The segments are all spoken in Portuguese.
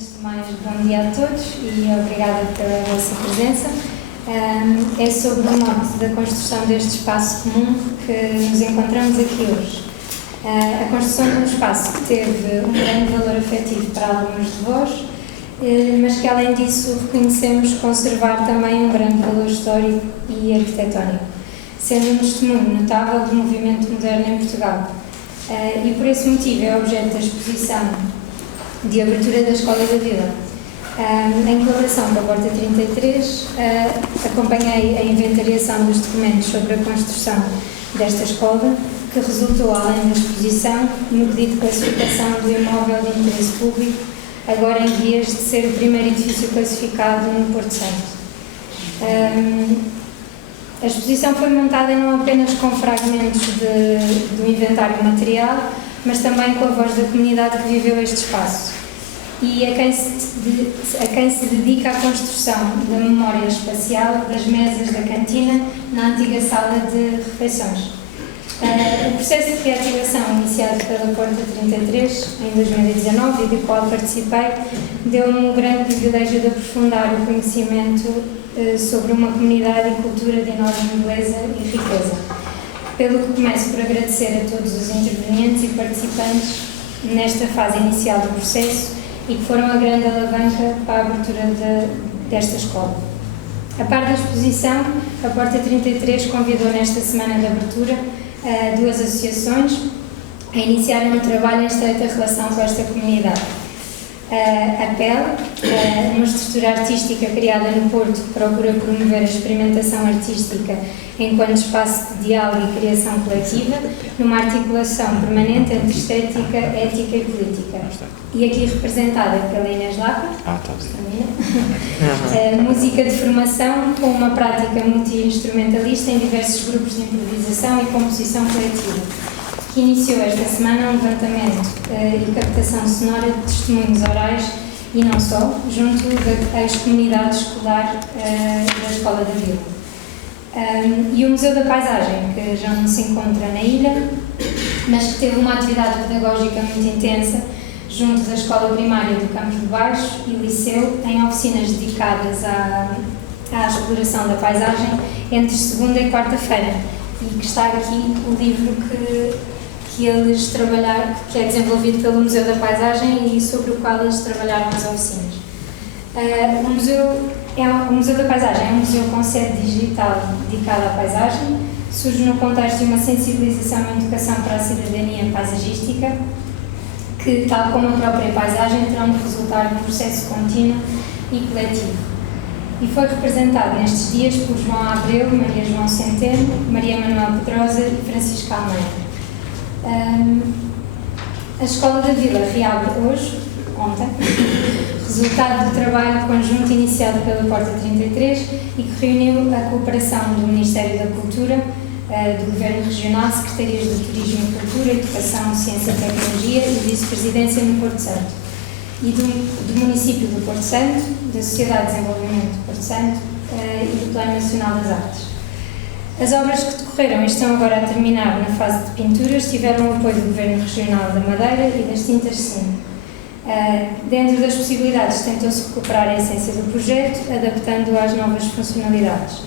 Antes de mais, bom dia a todos e obrigada pela vossa presença. É sobre o mote da construção deste espaço comum que nos encontramos aqui hoje. A construção de um espaço que teve um grande valor afetivo para alguns de vós, mas que além disso reconhecemos conservar também um grande valor histórico e arquitetónico, sendo um testemunho notável do movimento moderno em Portugal. E por esse motivo é objeto da exposição de abertura da Escola da Vila. Em colaboração com a Porta 33, acompanhei a inventariação dos documentos sobre a construção desta escola, que resultou, além da exposição, no pedido de classificação do imóvel de interesse público, agora em vias de ser o primeiro edifício classificado no Porto Santo. A exposição foi montada não apenas com fragmentos do inventário material, mas também com a voz da comunidade que viveu este espaço e a quem se dedica à construção da memória espacial das mesas da cantina na antiga sala de refeições. O processo de reativação iniciado pela Porta 33 em 2019 e do qual participei deu-me o grande privilégio de aprofundar o conhecimento sobre uma comunidade e cultura de enorme beleza e riqueza. Pelo que começo por agradecer a todos os intervenientes e participantes nesta fase inicial do processo e que foram a grande alavanca para a abertura desta escola. A par da exposição, a Porta 33 convidou nesta semana de abertura duas associações a iniciarem um trabalho em estreita relação com esta comunidade. A PEL, uma estrutura artística criada no Porto que procura promover a experimentação artística enquanto espaço de diálogo e criação coletiva, numa articulação permanente entre estética, ética e política. E aqui representada pela Inês Lapa, música de formação com uma prática multi-instrumentalista em diversos grupos de improvisação e composição coletiva, que iniciou esta semana um levantamento e captação sonora de testemunhos orais e não só, junto da ex-comunidade escolar da Escola da Vila. E o Museu da Paisagem, que já não se encontra na ilha, mas que teve uma atividade pedagógica muito intensa junto da Escola Primária do Campo de Baixo e Liceu, em oficinas dedicadas à exploração da paisagem entre segunda e quarta-feira. E que está aqui o livro que eles trabalharam, que é desenvolvido pelo Museu da Paisagem e sobre o qual eles trabalharam nas oficinas. O Museu da Paisagem é um museu com sede digital dedicado à paisagem, surge no contexto de uma sensibilização e educação para a cidadania paisagística, que, tal como a própria paisagem, terão de resultar num processo contínuo e coletivo. E foi representado nestes dias por João Abreu, Maria João Centeno, Maria Manuel Pedrosa e Francisca Almeida. A Escola da Vila reabre hoje, ontem, resultado do trabalho conjunto iniciado pela Porta 33 e que reuniu a cooperação do Ministério da Cultura, do Governo Regional, Secretarias de Turismo e Cultura, Educação, Ciência e Tecnologia e Vice-Presidência no Porto Santo, e do município do Porto Santo, da Sociedade de Desenvolvimento do Porto Santo e do Plano Nacional das Artes. As obras que decorreram e estão agora a terminar na fase de pinturas tiveram o apoio do Governo Regional da Madeira e das Tintas Cine. Dentro das possibilidades, tentou-se recuperar a essência do projeto, adaptando-o às novas funcionalidades.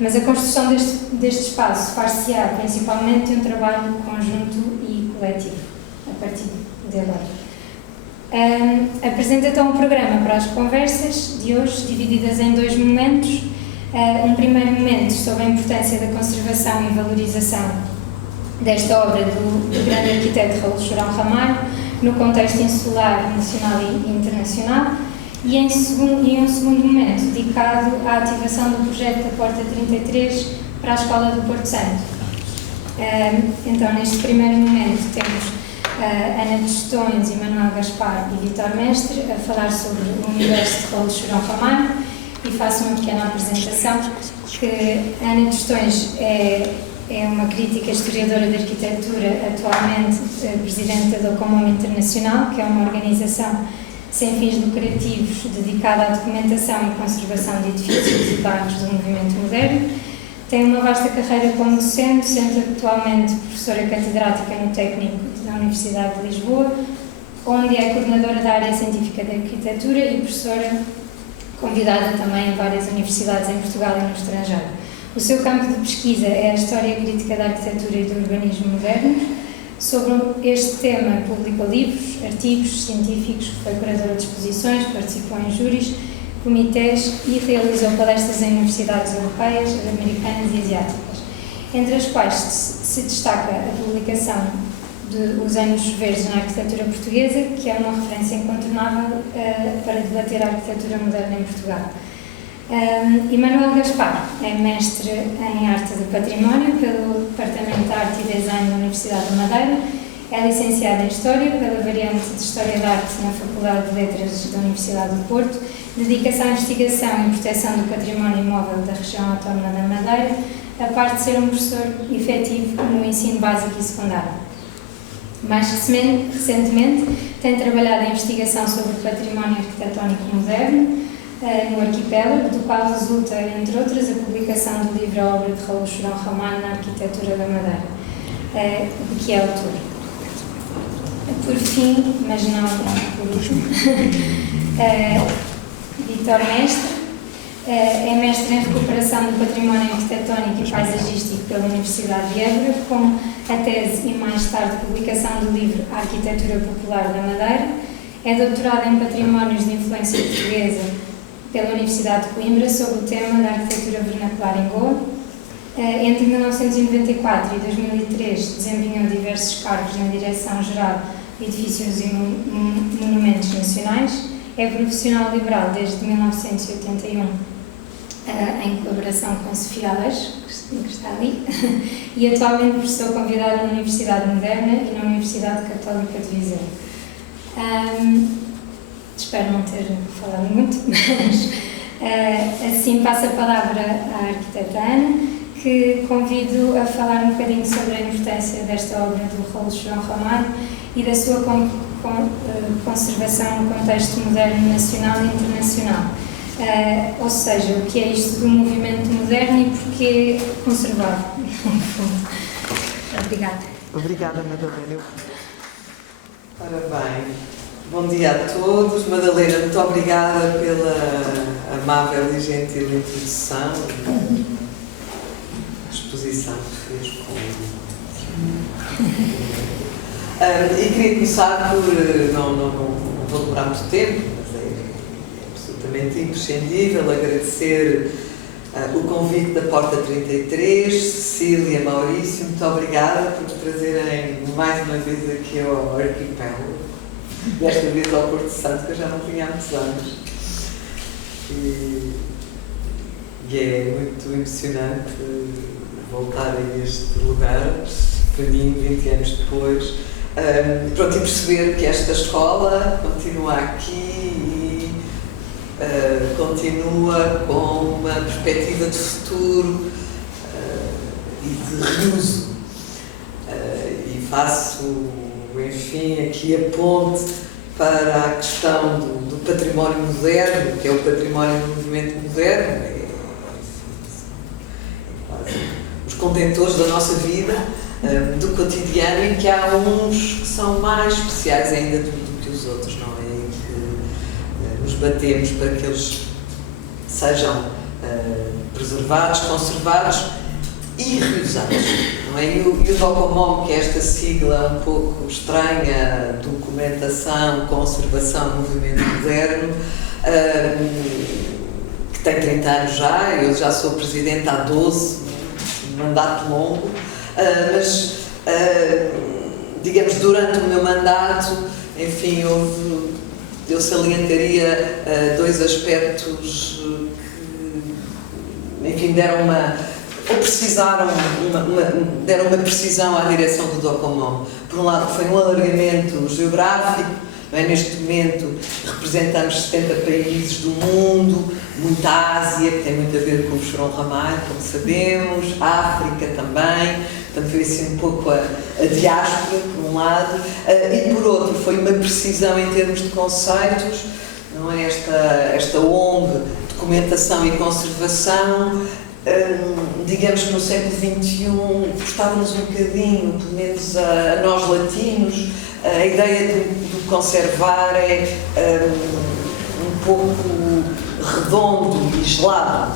Mas a construção deste espaço far-se-á principalmente de um trabalho conjunto e coletivo, a partir de agora. Apresento então o programa para as conversas de hoje, divididas em dois momentos. Um primeiro momento sobre a importância da conservação e valorização desta obra do grande arquiteto Raul Chorão Ramalho, no contexto insular, nacional e internacional, e um segundo momento dedicado à ativação do projeto da Porta 33 para a Escola do Porto Santo. Então, neste primeiro momento, temos Ana Tostões, Emanuel Gaspar e Vítor Mestre a falar sobre o universo de Raul Chorão Ramalho, e faço uma pequena apresentação, que Ana Tostões é uma crítica historiadora de arquitetura, atualmente presidente da Docomum Internacional, que é uma organização sem fins lucrativos dedicada à documentação e conservação de edifícios e bairros do movimento moderno. Tem uma vasta carreira como docente, sendo atualmente professora catedrática no Técnico da Universidade de Lisboa, onde é coordenadora da área científica de arquitetura e professora convidada também em várias universidades em Portugal e no estrangeiro. O seu campo de pesquisa é a história crítica da arquitetura e do urbanismo modernos. Sobre este tema publicou livros, artigos científicos, foi curadora de exposições, participou em júris, comitês e realizou palestras em universidades europeias, americanas e asiáticas, entre as quais se destaca a publicação de Os Anos Verdes na Arquitetura Portuguesa, que é uma referência incontornável para debater a arquitetura moderna em Portugal. E Manuel Gaspar é mestre em Arte do Património pelo Departamento de Arte e Design da Universidade de Madeira, é licenciado em História pela variante de História da Arte na Faculdade de Letras da Universidade do Porto, dedica-se à investigação e proteção do património imóvel da região autónoma da Madeira, a parte de ser um professor efetivo no ensino básico e secundário. Mais recentemente, tem trabalhado em investigação sobre o património arquitetónico moderno no arquipélago, do qual resulta, entre outras, a publicação do livro A Obra de Raul Chorão Ramalho na Arquitetura da Madeira, de que é autor. Por fim, mas não por último, Vítor Mestre é mestre em recuperação do património arquitetónico e paisagístico pela Universidade de Évora, com a tese e mais tarde publicação do livro A Arquitetura Popular da Madeira. É doutorado em patrimónios de influência portuguesa pela Universidade de Coimbra sobre o tema da arquitetura vernacular em Goa. Entre 1994 e 2003 desempenhou diversos cargos na Direção-Geral de Edifícios e Monumentos Nacionais. É profissional liberal desde 1981, em colaboração com Sofia Aleixo, que está ali, e atualmente professor convidado na Universidade Moderna e na Universidade Católica de Viseu. Espero não ter falado muito, mas assim passo a palavra à arquiteta Ana, que convido a falar um bocadinho sobre a importância desta obra do Raul Chorão Ramalho e da sua conservação no contexto moderno nacional e internacional. Ou seja, o que é isto do movimento moderno e porquê conservar, no fundo. Obrigada. Obrigada, Madalena. Ora bem, bom dia a todos. Madalena, muito obrigada pela amável e gentil introdução e exposição que fez e queria começar por, não vou demorar muito tempo, mas é absolutamente imprescindível agradecer o convite da Porta 33, Cecília, Maurício, muito obrigada por nos trazerem mais uma vez aqui ao arquipélago, desta vez ao Porto Santo, que eu já não tinha há muitos anos. E é muito emocionante voltar a este lugar, para mim, 20 anos depois, pronto, e perceber que esta escola continua aqui e continua com uma perspectiva de futuro e de reuso. E faço, enfim, aqui a ponte para a questão do património moderno, que é o património do movimento moderno, os contentores da nossa vida, do cotidiano, em que há uns que são mais especiais ainda do que os outros, não é? Em que nos batemos para que eles sejam preservados, conservados e reusados, não é? E o DOCOMOM, que é esta sigla um pouco estranha, Documentação, Conservação, Movimento Moderno, que tem 30 anos já, eu já sou presidente há 12, um mandato longo, mas, digamos, durante o meu mandato, enfim, eu salientaria dois aspectos que, enfim, deram uma precisão à direção do DOCOMOM. Por um lado, foi um alargamento geográfico, não é? Neste momento representamos 70 países do mundo, muita Ásia, que tem muito a ver com o Chorão Ramalho, como sabemos, África também, portanto foi assim um pouco a diáspora, por um lado, e por outro foi uma precisão em termos de conceitos, não é? Esta ONG, Documentação e Conservação, digamos que no século XXI gostávamos um bocadinho, pelo menos a nós latinos, a ideia do conservar é um pouco redondo e gelado.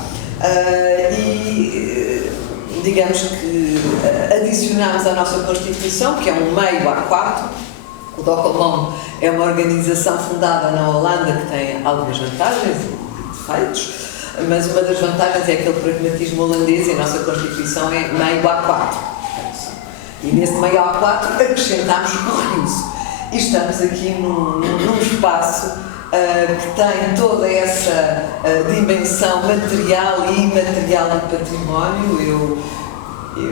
Digamos que adicionámos à nossa Constituição, que é um meio A4. O DOCOMON é uma organização fundada na Holanda que tem algumas vantagens e defeitos, mas uma das vantagens é aquele pragmatismo holandês, e a nossa Constituição é meio A4. E nesse meio A4 acrescentámos o reuso. E estamos aqui num espaço que tem toda essa dimensão material e imaterial do património. Como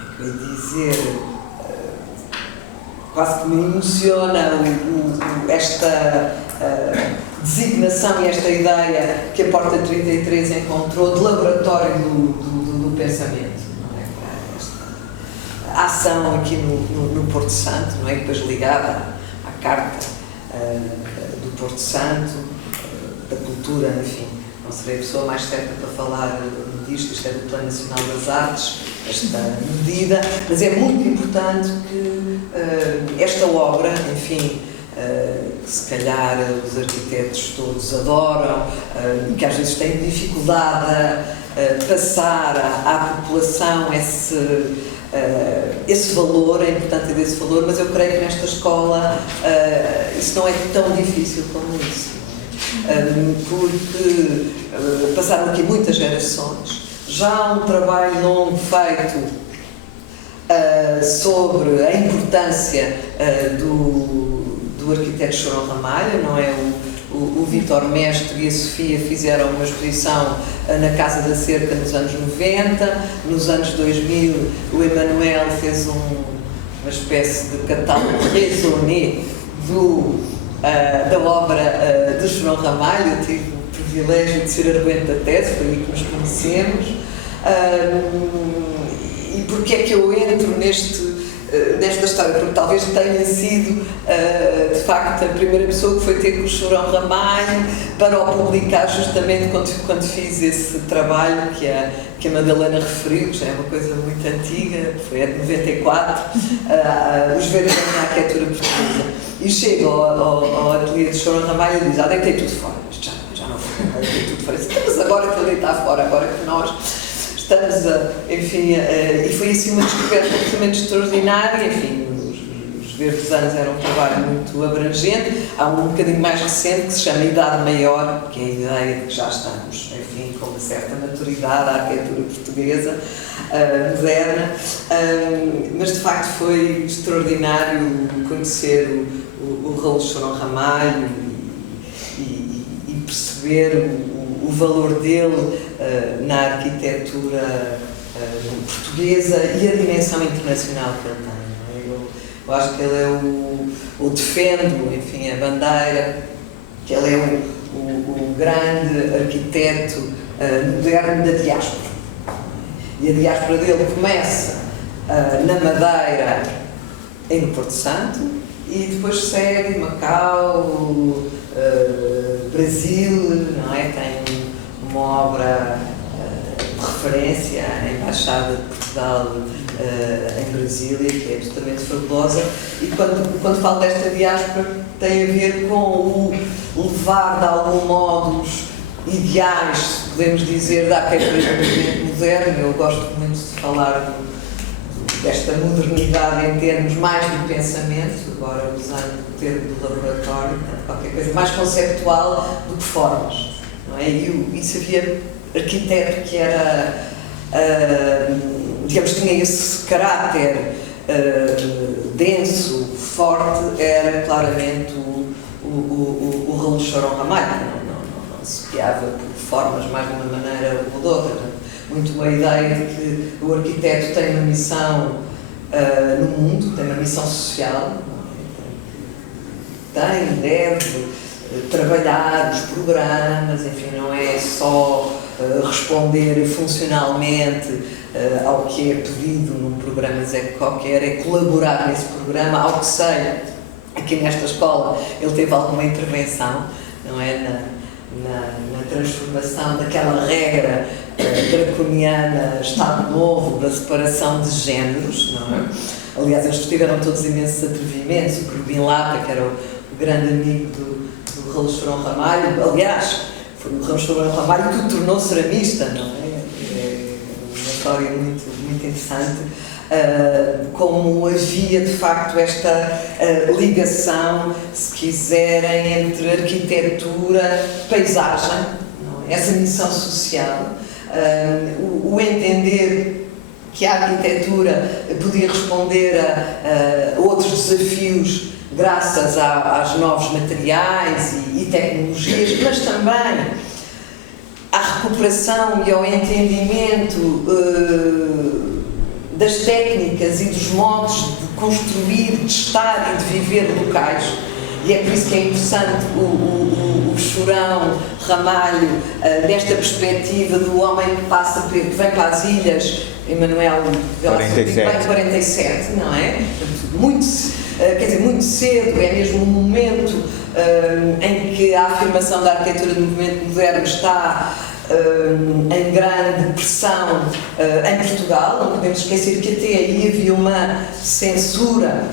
é que eu ia dizer? Quase que me emociona esta designação e esta ideia que a Porta 33 encontrou de laboratório do pensamento. A ação aqui no Porto Santo, não é? Depois ligada à Carta do Porto Santo, da cultura, enfim, não serei a pessoa mais certa para falar disto, isto é do Plano Nacional das Artes, esta medida, mas é muito importante que esta obra, enfim, que se calhar os arquitetos todos adoram, e que às vezes têm dificuldade a passar à população esse valor, a importância desse valor, mas eu creio que nesta escola isso não é tão difícil como isso. Porque passaram aqui muitas gerações, já há um trabalho longo feito sobre a importância do arquiteto Chorão Ramalho, não é? O Vítor Mestre e a Sofia fizeram uma exposição na Casa da Cerca nos anos 90, nos anos 2000 o Emanuel fez uma espécie de catálogo raisonné da obra de Chorão Ramalho. Eu tive o privilégio de ser arguente da tese, foi aí que nos conhecemos. E porque é que eu entro nesta história? Porque talvez tenha sido, de facto, a primeira pessoa que foi ter com o Chorão Ramalho para o publicar justamente quando fiz esse trabalho que a Madalena referiu, que já é uma coisa muito antiga, foi de 94, Os Verdes da Arquitetura Portuguesa. E chego ao ateliê de Chorão Ramalho e diz: deitei tudo fora. Isto já não foi, deitei tudo fora. Mas agora que eu deitar fora, agora que nós estamos enfim, e foi assim uma descoberta absolutamente extraordinária. Enfim, os Verdes Anos era um trabalho muito abrangente. Há um bocadinho mais recente que se chama Idade Maior, que é a ideia de que já estamos, enfim, com uma certa maturidade à arquitetura portuguesa moderna, mas de facto foi extraordinário conhecer o Raul Chorão Ramalho e perceber o valor dele na arquitetura portuguesa e a dimensão internacional que ele tem. Eu acho que ele é o defendo, enfim, a bandeira, que ele é o grande arquiteto moderno da diáspora. E a diáspora dele começa na Madeira e no Porto Santo, e depois segue Macau, Brasil, não é? Tem uma obra de referência, a Embaixada de Portugal em Brasília, que é absolutamente fabulosa. E quando falo desta diáspora, tem a ver com o levar de algum modo os ideais, podemos dizer, da arquitetura moderna. Eu gosto muito de falar desta modernidade em termos mais do pensamento, agora usando o termo do laboratório, qualquer coisa mais conceptual do que formas, não é? E se havia arquiteto que era, digamos, tinha esse caráter denso, forte, era claramente o Raul Chorão Ramalho. Não se guiava por formas mais de uma maneira ou de outra. Muito uma ideia de que o arquiteto tem uma missão no mundo, tem uma missão social, deve trabalhar os programas, enfim, não é só responder funcionalmente ao que é pedido num programa qualquer, é colaborar nesse programa. Ao que sei, aqui nesta escola ele teve alguma intervenção, não é, na transformação daquela regra draconiana, Estado Novo, da separação de géneros, não é? Aliás, eles tiveram todos imensos atrevimentos. O Corbin Lapa, que era o grande amigo do Raul Chorão Ramalho, aliás, foi o Raul Chorão Ramalho que o tornou ceramista, não é? É uma história muito, muito interessante. Como havia de facto esta ligação, se quiserem, entre arquitetura, paisagem, não é? Essa missão social, o entender que a arquitetura podia responder a outros desafios graças aos novos materiais e tecnologias, mas também à recuperação e ao entendimento das técnicas e dos modos de construir, de estar e de viver locais. E é por isso que é interessante o Chorão Ramalho, nesta perspectiva do homem que passa, que vem para as ilhas, Emanuel 47, não é? Muito, quer dizer, muito cedo, é mesmo um momento em que a afirmação da arquitetura do movimento moderno está em grande pressão em Portugal. Não podemos esquecer que até aí havia uma censura.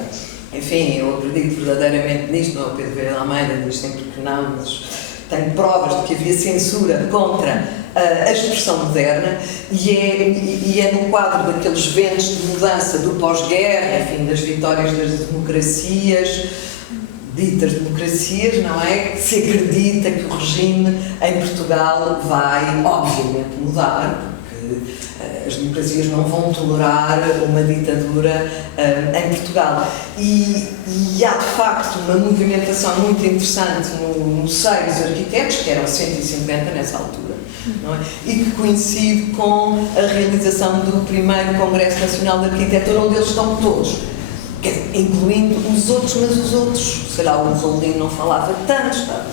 Enfim, eu acredito verdadeiramente nisto, não é o Pedro Vieira de Almeida, diz sempre que não, mas tenho provas de que havia censura contra a expressão moderna, e é no quadro daqueles ventos de mudança do pós-guerra, enfim, das vitórias das democracias, ditas democracias, não é? Que se acredita que o regime em Portugal vai, obviamente, mudar, porque as democracias não vão tolerar uma ditadura em Portugal. E há, de facto, uma movimentação muito interessante no seio dos arquitetos, que eram 150 nessa altura, não é? E que coincide com a realização do primeiro Congresso Nacional de Arquitetura, onde eles estão todos, incluindo os outros, mas os outros, sei lá, o Raulino não falava tanto, estava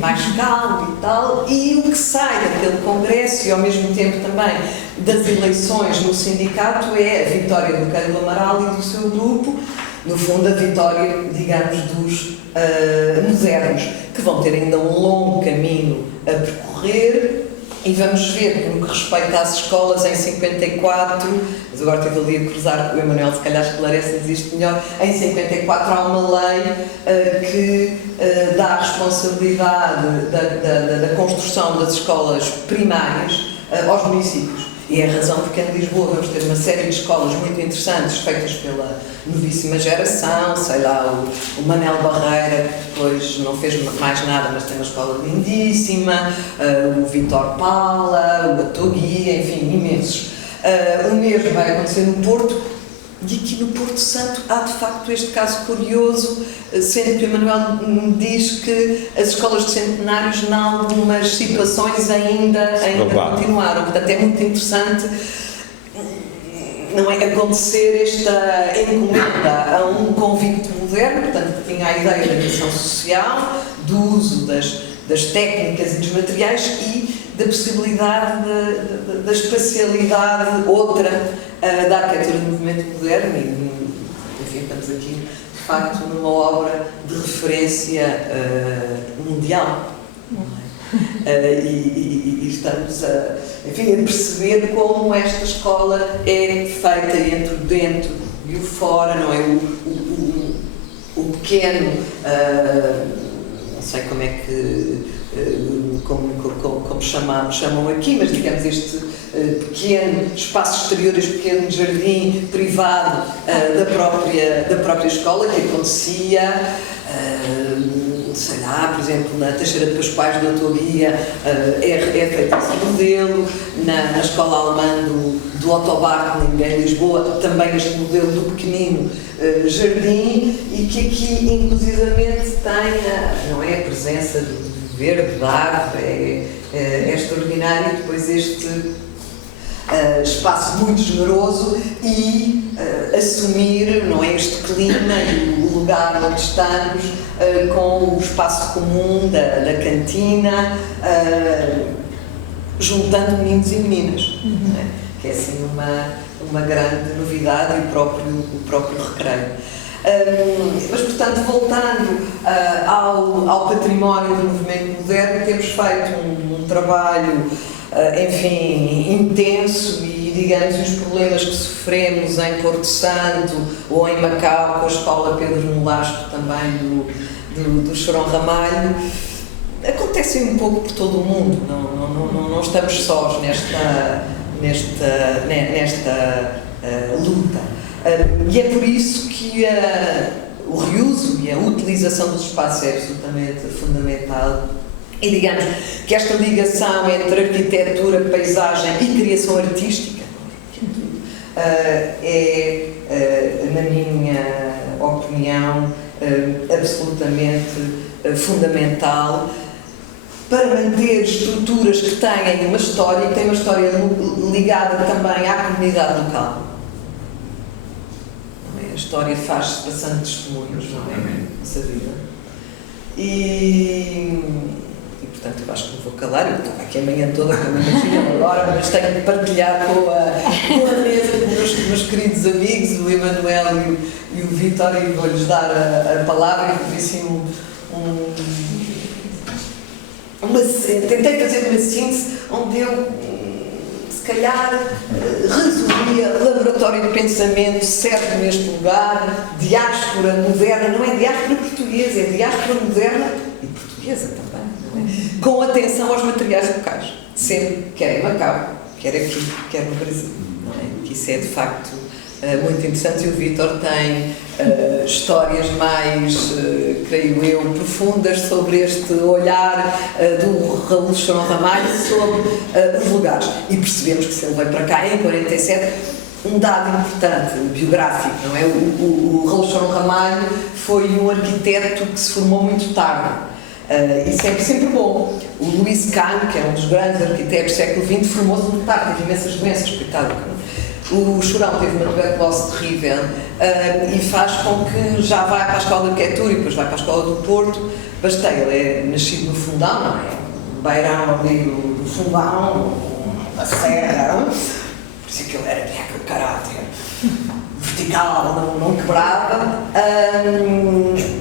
mais calmo e tal, e o que sai daquele congresso e ao mesmo tempo também das eleições no sindicato é a vitória do Cândido Amaral e do seu grupo, no fundo a vitória, digamos, dos modernos, que vão ter ainda um longo caminho a percorrer. E vamos ver que, no que respeita às escolas, em 54, mas agora estive ali a cruzar com o Emanuel, se calhar esclarece-nos isto melhor, em 54 há uma lei que dá a responsabilidade da construção das escolas primárias aos municípios. E é a razão porque em Lisboa vamos ter uma série de escolas muito interessantes, feitas pela novíssima geração, sei lá, o Manel Barreira, que depois não fez mais nada, mas tem uma escola lindíssima, o Vítor Paula, o Atoguia, enfim, imensos. O mesmo vai acontecer no Porto, e aqui no Porto Santo há de facto este caso curioso, sendo que o Emanuel diz que as escolas de centenários, em algumas situações, ainda continuaram. Portanto, é muito interessante, não é, acontecer esta encomenda a um convicto moderno, portanto, que tinha a ideia da missão social, do uso das técnicas e dos materiais e da possibilidade da espacialidade outra da arquitetura do movimento moderno. E, enfim, estamos aqui, de facto, numa obra de referência mundial. E estamos enfim, a perceber como esta escola é feita entre o dentro e o fora, não é? O pequeno, não sei como é que como chamam aqui, mas digamos este pequeno espaço exterior, este pequeno jardim privado da própria escola, que acontecia, sei lá, por exemplo, na Teixeira de Pascoais do Atoguia é feito esse modelo, na escola alemã do Otto Bartling em Lisboa, também este modelo do pequenino jardim, e que aqui inclusivamente tem não é, a presença de verde, de árvore, é extraordinário. Depois este espaço muito generoso e assumir, não é, este clima e o lugar onde estamos, com o espaço comum da cantina, juntando meninos e meninas, que é assim uma grande novidade, e o próprio recreio. Mas, portanto, voltando ao património do movimento moderno, temos feito um trabalho, enfim, intenso e, digamos, os problemas que sofremos em Porto Santo ou em Macau, com a Escola Pedro Nolasco também do Chorão Ramalho, acontecem um pouco por todo o mundo, não estamos sós nesta luta. E é por isso que o reuso e a utilização dos espaços é absolutamente fundamental. E digamos que esta ligação entre arquitetura, paisagem e criação artística é, na minha opinião, absolutamente fundamental para manter estruturas que têm uma história e têm uma história ligada também à comunidade local. A história faz-se passando testemunhos, não é? Nessa vida. E, portanto, eu acho que me vou calar. Eu estou aqui a manhã toda, como imaginam agora, mas tenho de partilhar com a mesa, com os meus queridos amigos, o Emanuel e o Vítor, e vou-lhes dar a palavra. E assim, tentei fazer uma síntese onde eu, se calhar, resumia laboratório de pensamento certo neste lugar, diáspora moderna, não é diáspora portuguesa, é diáspora moderna e portuguesa também, não é? Com atenção aos materiais locais, sempre, quer em Macau, quer aqui, quer no Brasil, não é? Que isso é de facto muito interessante, e o Vítor tem histórias mais, creio eu, profundas sobre este olhar do Raul Chorão Ramalho sobre os lugares. E percebemos que se ele veio para cá em 47, um dado importante, biográfico, não é? O Raul Chorão Ramalho foi um arquiteto que se formou muito tarde. Isso é sempre bom. O Luís Kahn, que é um dos grandes arquitetos do século XX, formou-se muito tarde, teve imensas doenças, coitado. O Chorão teve uma tuberculose terrível e faz com que já vá para a Escola de Arquitetura e depois vai para a Escola do Porto. Bastei, ele é nascido no Fundão, não é? Beirão ali do Fundão, da Serra, por isso que ele era aquele caráter vertical, não quebrava.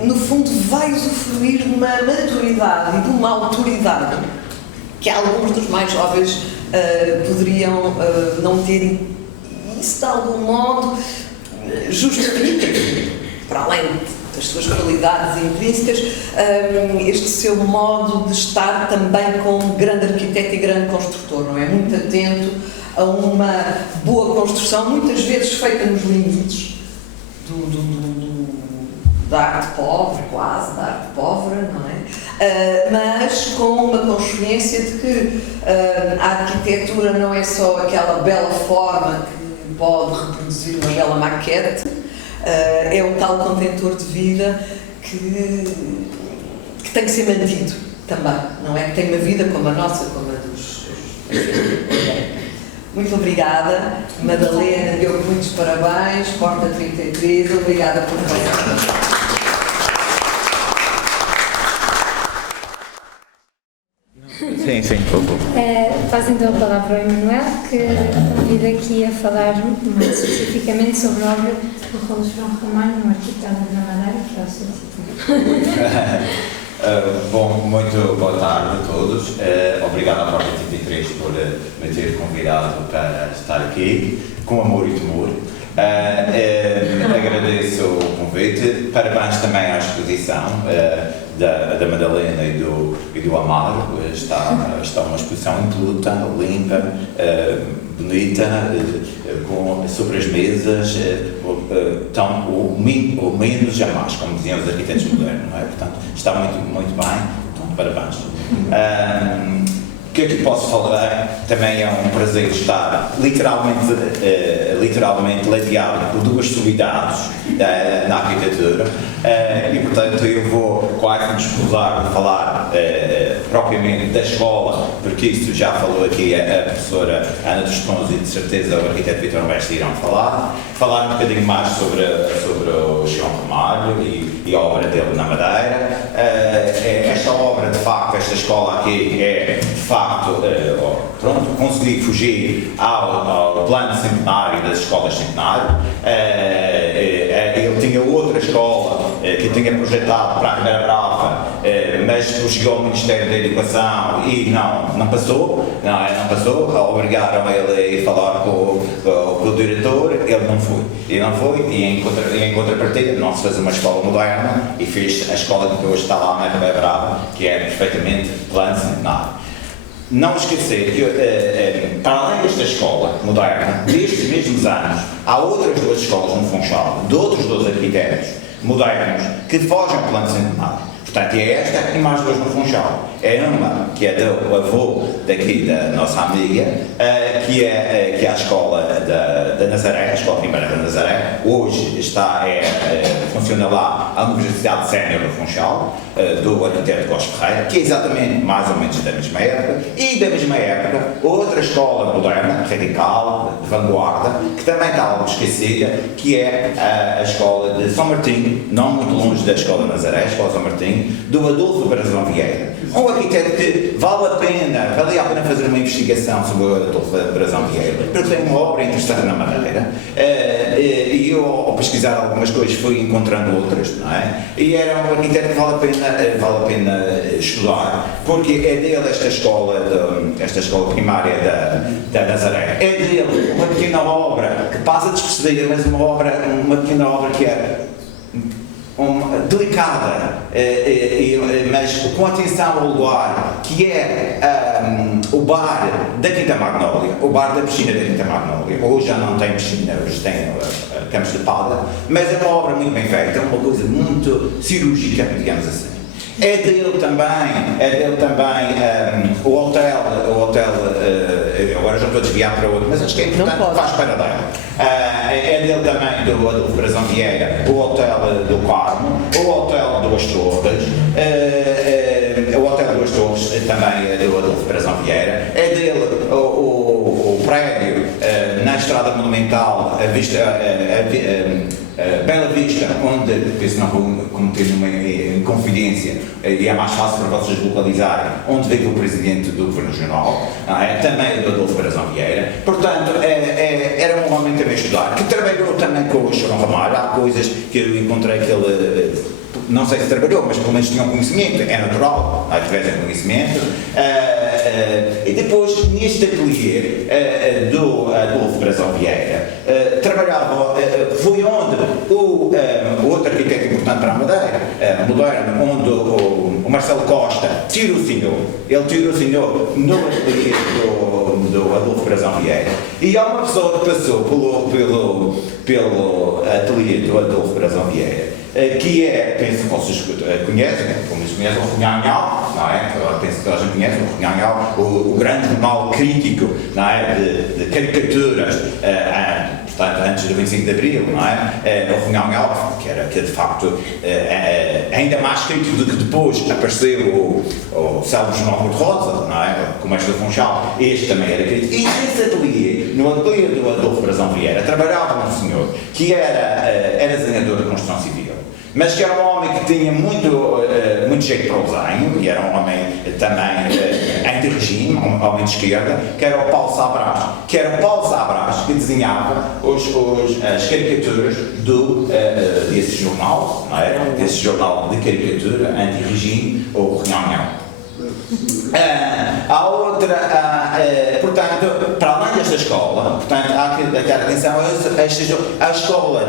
No fundo, vai usufruir de uma maturidade e de uma autoridade que alguns dos mais jovens poderiam não ter. Isso, de algum modo, justifica, para além das suas qualidades intrínsecas, este seu modo de estar também como grande arquiteto e grande construtor, não é? Muito atento a uma boa construção, muitas vezes feita nos limites da arte pobre, quase, da arte pobre, não é? Mas com uma consciência de que a arquitetura não é só aquela bela forma que pode reproduzir uma bela maquete, é um tal contentor de vida que tem que ser mantido também, não é? Que tem uma vida como a nossa, como a dos... Muito obrigada, Madalena, deu muitos parabéns, Porta 33, obrigada por fazer. Sim, por favor. Passo então a palavra ao Emanuel, que convido aqui a falar mais especificamente sobre a obra do Raul Chorão Ramalho no Arquipélago da Madeira, que é o seu título. Bom, muito boa tarde a todos. Obrigado à Porta 33 por me ter convidado para estar aqui, com amor e temor. Agradeço o convite, parabéns também à exposição da Madalena e do Amaro. Está uma exposição impoluta, limpa, bonita, sobre as mesas, tão o menos jamais, como diziam os arquitetos modernos, não é? Portanto, está muito bem, então parabéns. O que é que posso falar? Também é um prazer estar literalmente ladeado por duas sumidades na arquitetura e, portanto, eu vou quase me escusar de falar propriamente da escola, porque isso já falou aqui a professora Ana dos Tons e de certeza o arquiteto Vítor Mestre irão falar um bocadinho mais sobre o Chorão Ramalho e a obra dele na Madeira. Esta obra, de facto, esta escola aqui é, de facto, consegui fugir ao plano centenário das escolas centenário. Ele tinha outra escola que tinha projetado para a Ribeira Brava, mas chegou ao Ministério da Educação e não passou, obrigaram ele a ir falar com o diretor, ele não foi, e em contrapartida não se fez uma escola moderna e fez a escola que hoje está lá na Ribeira Brava, que é perfeitamente plano centenário. Não esquecer que, para além desta escola moderna, destes mesmos anos, há outras duas escolas no Funchal, de outros dois arquitetos modernos, que fogem ao plano centenário. Portanto, é esta e mais duas no Funchal. É uma que é do avô daqui da nossa amiga, que é a escola da Nazaré, a escola primeira da Nazaré. Hoje funciona lá a Universidade Sénior do Funchal, do arquiteto Costa Ferreira, que é exatamente mais ou menos da mesma época. E da mesma época, outra escola moderna, radical, de vanguarda, que também está algo esquecida, que é a escola de São Martinho, não muito longe da escola de Nazaré, a escola de São Martinho, do Adolfo Brazão Vieira. Um arquiteto que valia a pena fazer uma investigação sobre o Adolfo Brazão Vieira, porque tem uma obra interessante na Madeira, e eu, ao pesquisar algumas coisas, fui encontrando outras, não é? E era um arquiteto que vale a pena estudar, porque é dele esta escola primária da Nazaré. É dele uma pequena obra que passa despercebida, mas uma pequena obra que é delicada, mas com atenção ao lugar, que é o bar da Quinta Magnólia, o bar da piscina da Quinta Magnólia. Hoje já não tem piscina, hoje tem campos de pala, mas é uma obra muito bem feita, é uma coisa muito cirúrgica, digamos assim. É dele também o hotel, agora já estou a desviar para outro, mas acho que é importante, faz para dela. É dele também do Adolfo Brazão Vieira, o hotel do Carmo, o hotel Duas Torres, o hotel Duas Torres também é do Adolfo Brazão Vieira. É dele o prédio na Estrada Monumental, Bela Vista, onde, porque senão vou cometer uma inconfidência e é mais fácil para vocês localizarem, onde vive o Presidente do Governo Regional, também do Adolfo Brazão Vieira. Portanto, era um homem também estudar, que trabalhou também com o Chorão Ramalho. Há coisas que eu encontrei que ele, não sei se trabalhou, mas pelo menos tinha um conhecimento, é natural, às vezes é conhecimento. E depois, neste ateliê do Adolfo Brazão Vieira, trabalhava, foi onde o outro arquiteto importante para a Madeira, onde o Marcelo Costa ele tirou-se no ateliê do Adolfo Brazão Vieira. E há uma pessoa que passou pelo ateliê do Adolfo Brazão Vieira, que é, penso que vocês conhecem, como eles conhecem, o Runhanhal, não é? Penso que toda a gente conhece o Runhanhal, o grande jornal crítico, não é? de caricaturas, portanto, antes do 25 de Abril, não é? O Runhanhal, que de facto ainda mais crítico do que depois apareceu o célebre jornal Cor-de-Rosa, não é? Como este do Funchal, este também era crítico. E nesse ateliê, no ateliê do Adolfo Brazão Vieira, trabalhava um senhor que era desenhador da construção civil, mas que era um homem que tinha muito jeito para o desenho, e era um homem também anti-regime, um homem de esquerda, que era o Paulo Sabras, que desenhava as caricaturas desse jornal, não é? Desse jornal de caricatura anti-regime, o Runhanhal. Há outra, portanto, para além desta escola, portanto, há que dar atenção à escola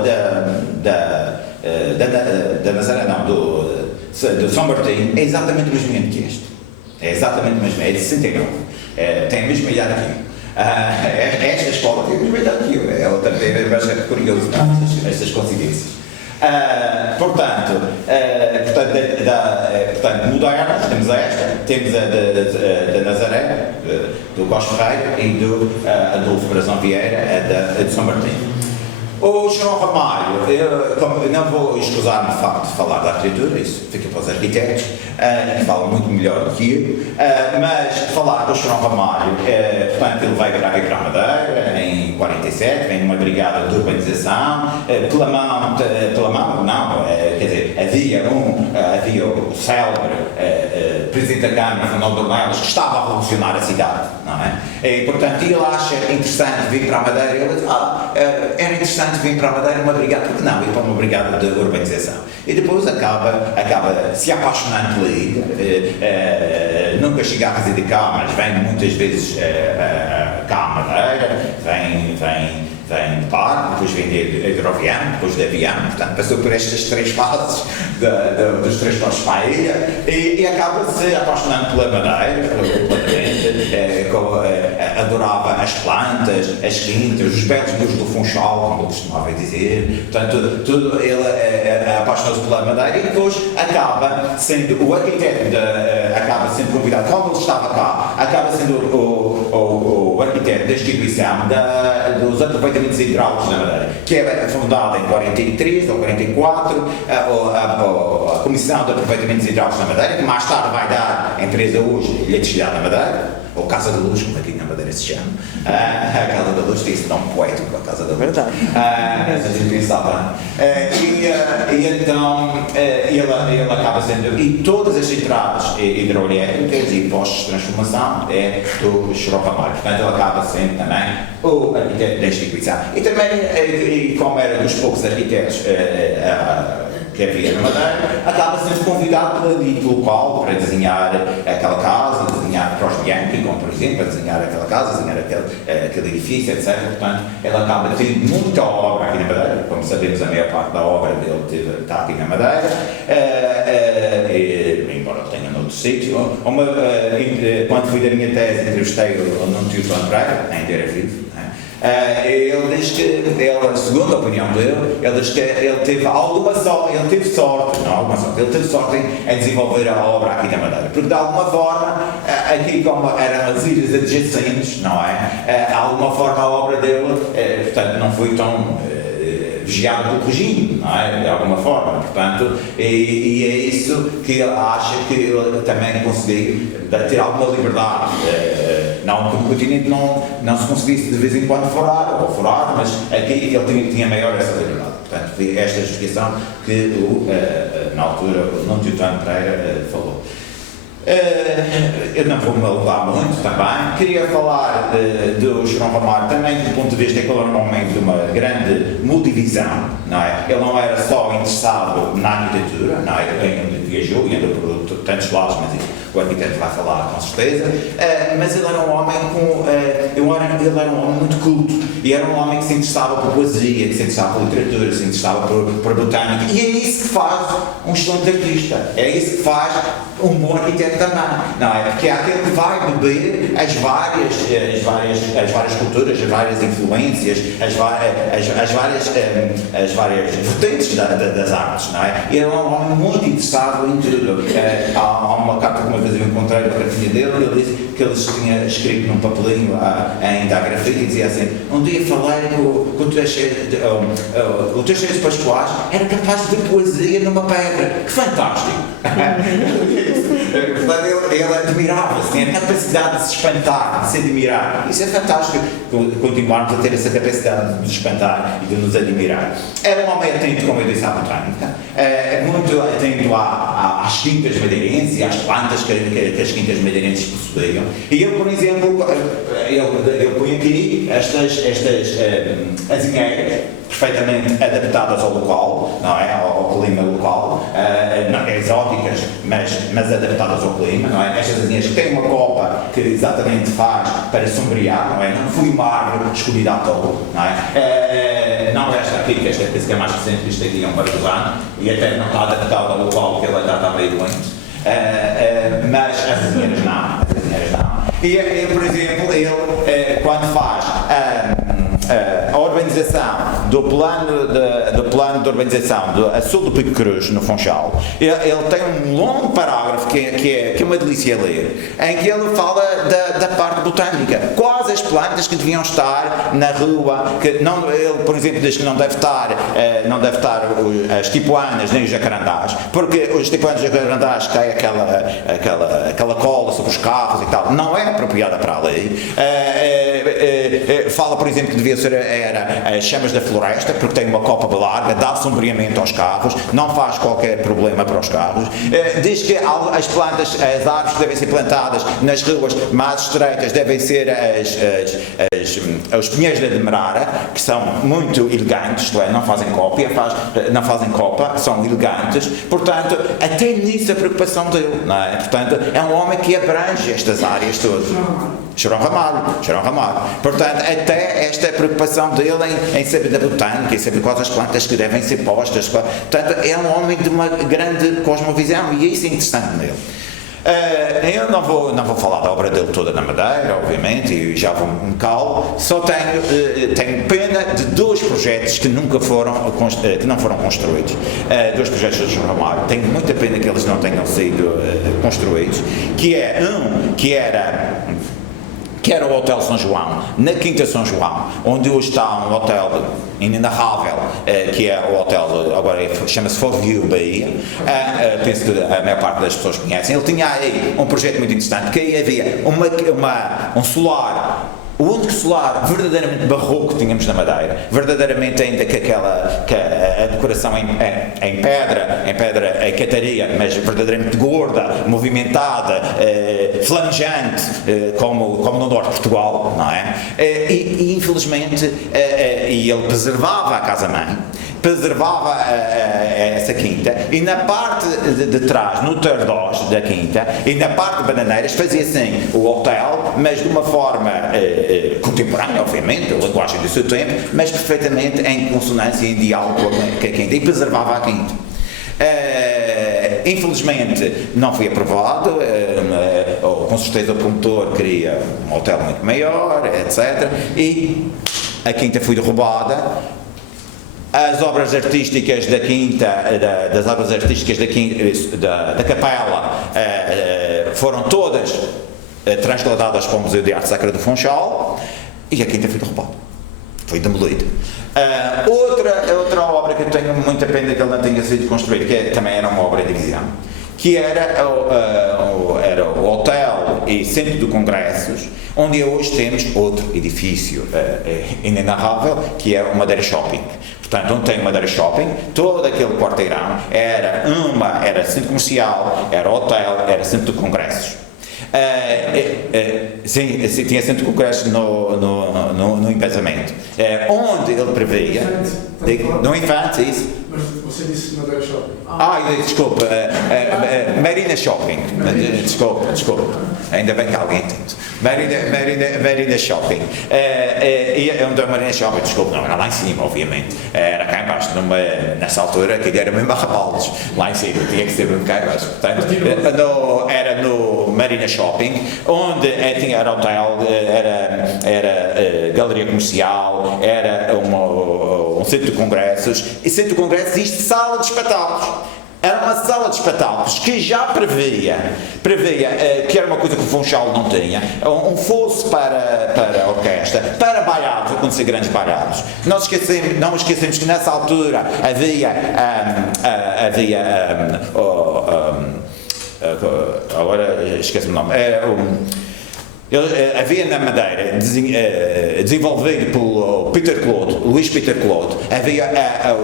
da Nazaré, não, do São Martinho, é exatamente o mesmo ano que este. É exatamente o mesmo, é de 69. Tem a mesma idade que eu. Esta escola tem a mesma idade que eu. É outra, é bastante curioso, estas coincidências. Portanto, modernas, temos a da Nazaré, do Costa Ferreira e do Adolfo Brazão Vieira, de São Martinho. O Chorão Ramalho, eu não vou escusar-me de facto de falar da arquitetura, isso fica para os arquitetos, que falam muito melhor do que eu, mas falar do Chorão Ramalho, portanto, ele veio para aqui para a Madeira em 47, vem numa brigada de urbanização, pela mão, não, quer dizer, havia o célebre Presidente da Câmara, Fernando Dornelas, que estava a revolucionar a cidade, não é? E, portanto, ele acha interessante vir para a Madeira, ele diz, era interessante vir para a Madeira uma brigada, porque não, ir para uma brigada de urbanização. E depois acaba se apaixonando pela ilha, nunca chega a residir cá, mas vem muitas vezes cá à Madeira, vem de barco, depois vem de hidroavião, depois de avião, portanto passou por estas 3 fases dos transportes para a ilha e acaba-se apaixonando pela Madeira, completamente, adorava as plantas, as quintas, os belos muros do Funchal, como ele costumava dizer, portanto, ele apaixonou-se pela Madeira e depois acaba sendo o arquiteto, acaba sendo convidado, como ele estava cá, acaba sendo o arquiteto da instituição dos aproveitamentos hidráulicos na Madeira, que é fundada em 43 ou 44, a Comissão de Aproveitamentos Hidráulicos na Madeira, que mais tarde vai dar a empresa hoje Eletricidade na Madeira, ou Casa da Luz, como aqui na Madeira se chama. A Casa da Luz tem esse nome poético, a Casa da Luz. Verdade. Essa gente pensava. E então ele acaba sendo. E todas as entradas hidroelétricas e postos de transformação é do Xaropa-Mar. Portanto, ele acaba sendo também o arquiteto da instituição. E também, como era dos poucos arquitetos que havia na Madeira, acaba sendo convidado pela elite local para desenhar aquela casa, desenhar para os Bianchi, como por exemplo, para desenhar aquela casa, desenhar aquele edifício, etc. Portanto, ele acaba tendo muita obra aqui na Madeira, como sabemos, a maior parte da obra dele está aqui na Madeira, embora ele tenha noutro sítio. Quando fui da minha tese, entrevistei o Nuno Teodoro Pereira, ainda era vivo. Ele diz que, segundo a opinião dele, ele diz que ele teve sorte em desenvolver a obra aqui na Madeira, porque de alguma forma, aqui como eram as ilhas adjacentes, não é? De alguma forma a obra dele, portanto, não foi tão vigiada pelo regime, não é? De alguma forma, portanto, e é isso que ele acha que ele também conseguiu ter alguma liberdade. Não que no continente não se conseguisse de vez em quando furar, mas aqui ele tinha maior essa liberdade. Portanto, foi esta justificação que na altura o Nuno Teodoro Pereira falou. Eu não vou me alongar muito também. Queria falar do Xaropa-Mar também do ponto de vista que ele era um homem de uma grande multivisão, não é? Ele não era só interessado na arquitetura, não é? Ele viajou e andou por tantos lados, mas o arquiteto vai falar com certeza, mas ele era um homem ele era um homem muito culto e era um homem que se interessava por poesia, que se interessava por literatura, que se interessava por botânica, e é isso que faz um excelente artista, é isso que faz um bom arquiteto também, não é? Porque é aquele que vai beber as várias culturas, as várias influências, as várias vertentes das artes, não é? E era um homem muito interessado em tudo. Há uma carta que uma vez eu encontrei, a cartinha dele, e ele disse que ele tinha escrito num papelinho ainda a grafite e dizia assim: um dia falei que o Teixeira de Pascoais era capaz de ver poesia numa pedra. Que fantástico! Portanto, ele admirava-se, tinha a capacidade de se espantar, de se admirar. Isso é fantástico, continuarmos a ter essa capacidade de nos espantar e de nos admirar. Era um homem atento, como eu disse, à botânica, muito atento às quintas madeirenses e às plantas que as quintas madeirenses possuíam. E ele, por exemplo, ele põe aqui estas azinheiras, perfeitamente adaptadas ao local, não é? Ao clima local, não, exóticas, mas adaptadas ao clima, não é? Estas azinhas que têm uma copa que exatamente faz para sombrear, não é? Não foi uma árvore escolhida à toa, não é? Não esta aqui, que esta é mais recente, isto aqui é um barbuzano, e até não está adaptado ao local, que ele ainda está meio doente, mas as azinheiras não. E, por exemplo, ele, quando faz a urbanização do plano de urbanização a sul do Pico Cruz, no Funchal, ele tem um longo parágrafo que é uma delícia ler, em que ele fala da parte botânica, quais as plantas que deviam estar na rua, que não, ele, por exemplo, diz que não deve estar as tipuanas nem os jacarandás, porque os tipuanas e os jacarandás cai aquela cola sobre os carros e tal, não é apropriada para a lei, fala, por exemplo, que devia ser era as chamas da floresta, porque tem uma copa larga, dá sombreamento aos carros, não faz qualquer problema para os carros. Diz que as plantas, as árvores que devem ser plantadas nas ruas mais estreitas devem ser os pinheiros da Demerara, que são muito elegantes, isto é, não fazem copa, são elegantes. Portanto, até nisso a preocupação dele, não é? Portanto, é um homem que abrange estas áreas todas. Chorão Ramalho. Portanto, até esta preocupação dele em saber da botânica, em saber quais as plantas que devem ser postas. Portanto, é um homem de uma grande cosmovisão e isso é interessante nele. Eu não vou falar da obra dele toda na Madeira, obviamente, e já vou me calo. Só tenho pena de dois projetos que não foram construídos. Dois projetos de João Ramalho. Tenho muita pena que eles não tenham sido construídos. Que era o Hotel São João, na Quinta São João, onde hoje está um hotel inenarrável, que é o hotel, agora chama-se Forview Bahia. Penso que a maior parte das pessoas conhecem. Ele tinha aí um projeto muito interessante, que aí havia um solar, o único solar verdadeiramente barroco que tínhamos na Madeira, verdadeiramente ainda a decoração em pedra, em cataria, mas verdadeiramente gorda, movimentada, flamejante, como no norte de Portugal, não é? E infelizmente, ele preservava a casa-mãe, preservava essa quinta, e na parte de trás, no Tardós da quinta, e na parte de Bananeiras, fazia assim o hotel, mas de uma forma contemporânea, obviamente, a linguagem do seu tempo, mas perfeitamente em consonância e em diálogo com a quinta, e preservava a quinta. Infelizmente não foi aprovado, com certeza o promotor queria um hotel muito maior, etc. E a quinta foi derrubada. As obras artísticas da quinta, da capela, foram todas transladadas para o Museu de Arte Sacra do Funchal, e a quinta foi derrubada, foi demolida. Outra obra que eu tenho muita pena que ele não tenha sido construída, que também era uma obra de visão, que era o hotel e centro de congressos, onde hoje temos outro edifício inenarrável, que é o Madeira Shopping. Portanto, onde tem o Madeira Shopping, todo aquele quarteirão era centro comercial, era hotel, era centro de congressos. Sim, tinha centro de congressos no embasamento, onde ele previa, no Infante, isso. Mas você disse Madeira Shopping. Desculpa, Marina Shopping, desculpa, ainda bem que alguém entende. Marina Shopping, onde é Marina Shopping, desculpa, não era lá em cima, obviamente, era cá em baixo, nessa altura, que era mesmo Barrabaldes, lá em cima, tinha que ser mesmo cá em baixo. Portanto, era no Marina Shopping, onde era hotel, era galeria comercial, era um centro de congressos, e centro de congressos existe sala de espetáculos. Era uma sala de espetáculos que já previa que era uma coisa que o Funchal não tinha, um fosso para a orquestra, para bailados, acontecer grandes bailados. Não esquecemos que nessa altura havia agora esqueço-me o nome, havia na Madeira, desenvolvido pelo Luís Peter Claude, havia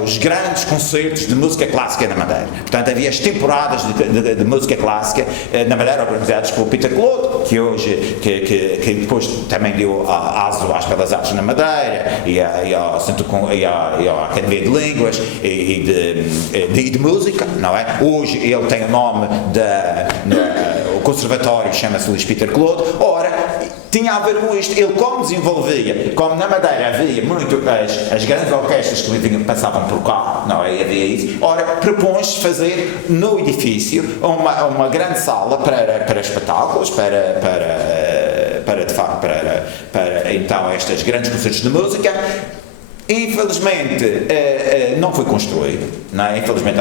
os grandes concertos de música clássica na Madeira. Portanto, havia as temporadas de música clássica na Madeira organizadas pelo Peter Claude, que depois também deu aso às Belas Artes na Madeira e à Academia de Línguas e de Música, não é? Hoje ele tem o nome o conservatório chama-se Luís Peter Claude. Ora, tinha a ver com isto. Ele, como desenvolvia, como na Madeira havia muito as grandes orquestras que passavam por cá, não é? Havia isso. Ora, propõe-se fazer no edifício uma grande sala para espetáculos, para então estes grandes concertos de música. Infelizmente não foi construído, não é? Infelizmente,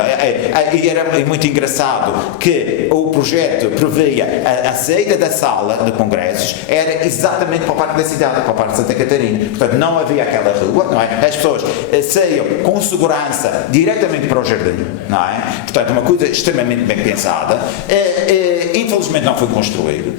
e era muito engraçado que o projeto previa a saída da sala de congressos era exatamente para o Parque da Cidade, para o Parque de Santa Catarina, portanto não havia aquela rua, não é? As pessoas saíam com segurança diretamente para o jardim, não é? Portanto uma coisa extremamente bem pensada. Infelizmente não foi construído,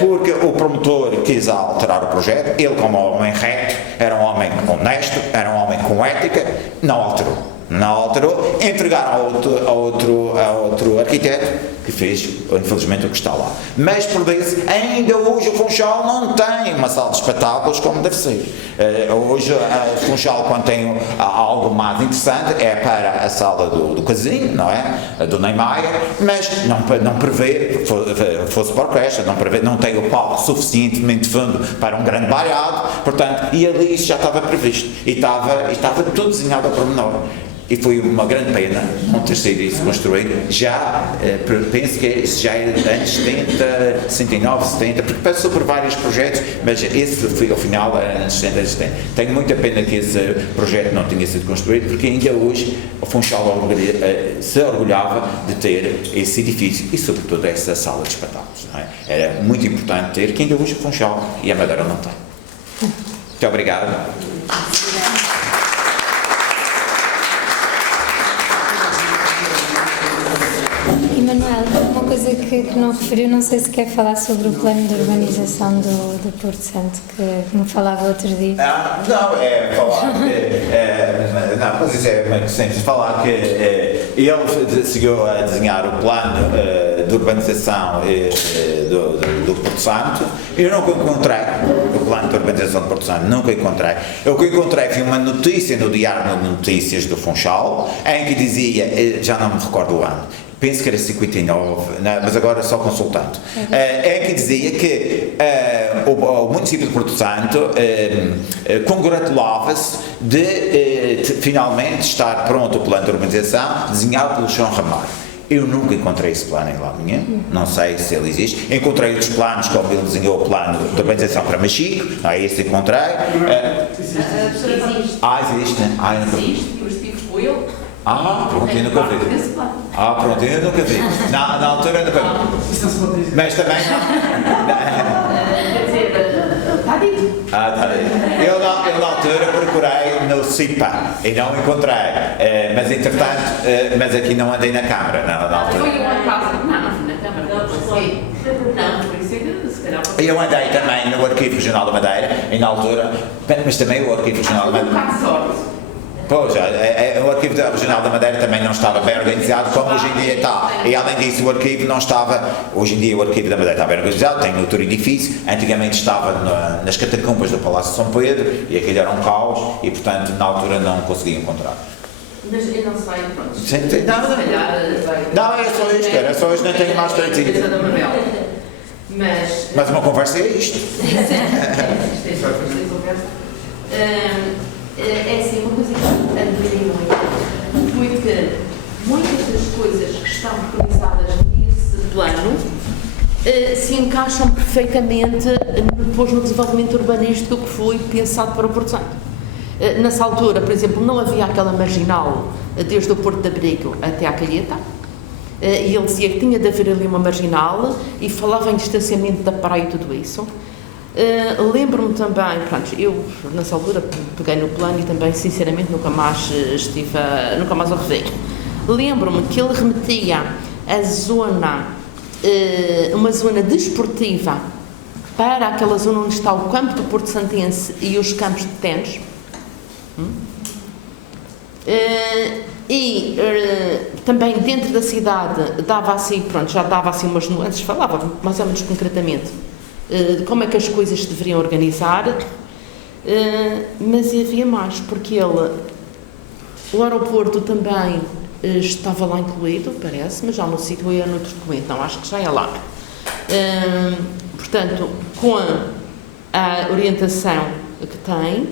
porque o promotor quis alterar o projeto, ele como homem reto, era um homem honesto, era um homem com ética, não alterou, entregaram a outro arquiteto que fez, infelizmente, o que está lá. Mas, por isso, ainda hoje o Funchal não tem uma sala de espetáculos como deve ser. Hoje o Funchal, quando tem algo mais interessante, é para a sala do casino, não é? Do Neymar, mas não prevê, fosse para a orquestra, não tem o palco suficientemente fundo para um grande baiado, portanto, e ali isso já estava previsto. E estava tudo desenhado ao pormenor. E foi uma grande pena não ter sido isso construído. Penso que isso já é anos 70, 69, 70, porque passou por vários projetos, mas esse foi, ao final, era anos 60, 70. Tenho muita pena que esse projeto não tenha sido construído, porque ainda hoje o Funchal se orgulhava de ter esse edifício e, sobretudo, essa sala de espetáculos. Não é? Era muito importante ter, que ainda hoje o Funchal e a Madeira não tem. Muito obrigado. Manuel, uma coisa que não referiu, não sei se quer falar sobre o plano de urbanização do Porto Santo, que me falava outro dia. Não, é falar que, não, mas isso é muito simples, falar que ele seguiu a desenhar o plano de urbanização do Porto Santo. Eu nunca encontrei o plano de urbanização do Porto Santo, nunca encontrei. O que encontrei foi uma notícia no Diário de Notícias do Funchal, em que dizia, já não me recordo o ano, penso que era 59, não, mas agora só consultando, é que dizia que o município de Porto Santo congratulava-se de finalmente estar pronto o plano de urbanização desenhado pelo João Ramalho. Eu nunca encontrei esse plano em lado nenhum, não sei se ele existe. Encontrei outros planos, como ele desenhou o plano de urbanização para Machico, não é esse que encontrei. Existe. Existe, né? Existe, o Steve Will. Pronto, eu nunca vi. Pronto, eu nunca vi. Na altura eu nunca vi. Mas também Quer dizer, está dito. Está dito. Eu na altura procurei no CIPA e não encontrei. Mas entretanto, mas aqui não andei na Câmara, na altura. Foi uma casa. Não fui na Câmara. Não, por isso é que se calhar. Eu andei também no Arquivo Regional da Madeira e na altura, mas também o Arquivo Regional da Madeira. Um bocado de sorte. Pois, o Arquivo Regional da Madeira também não estava bem organizado como hoje em dia está. E além disso o arquivo não estava, hoje em dia o Arquivo da Madeira está bem organizado, tem outro edifício, antigamente estava nas catacumbas do Palácio de São Pedro e aquilo era um caos e portanto na altura não conseguia encontrar. Mas eu não sei, pronto. Não, é só isto, era só isto, não tenho mais para dizer. Mas uma conversa é isto. É assim, uma coisa que admirei muito foi que muitas das coisas que estão organizadas nesse plano se encaixam perfeitamente depois no desenvolvimento urbanístico que foi pensado para o Porto Santo. Nessa altura, por exemplo, não havia aquela marginal desde o Porto de Abrigo até à Calheta, e ele dizia que tinha de haver ali uma marginal e falava em distanciamento da praia e tudo isso. Lembro-me também, pronto, eu nessa altura peguei no plano e também sinceramente nunca mais o revi. Lembro-me que ele remetia a zona, uma zona desportiva para aquela zona onde está o campo do Porto Santense e os campos de ténis. Também dentro da cidade dava assim, pronto, já dava assim umas nuances, falava mais ou menos concretamente de como é que as coisas se deveriam organizar, mas havia mais, porque o aeroporto também estava lá incluído, parece, mas já não situei no outro documento, não, acho que já é lá. Portanto, com a orientação que tem,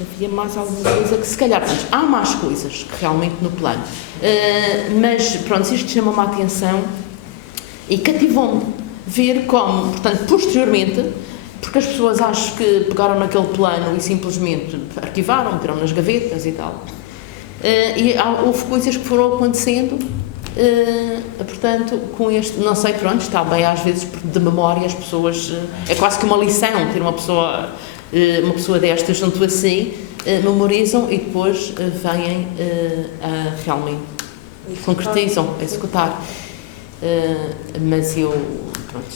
havia mais alguma coisa que se calhar, portanto, há mais coisas que realmente no plano, mas pronto, isto chamou-me a atenção e cativou-me ver como, portanto, posteriormente porque as pessoas acho que pegaram naquele plano e simplesmente arquivaram, meteram nas gavetas e tal. E houve coisas que foram acontecendo, portanto, com este, não sei, pronto, está bem às vezes de memória as pessoas, é quase que uma lição ter uma pessoa destas junto a si, memorizam e depois vêm a realmente concretizam, a executar. Mas eu, pronto,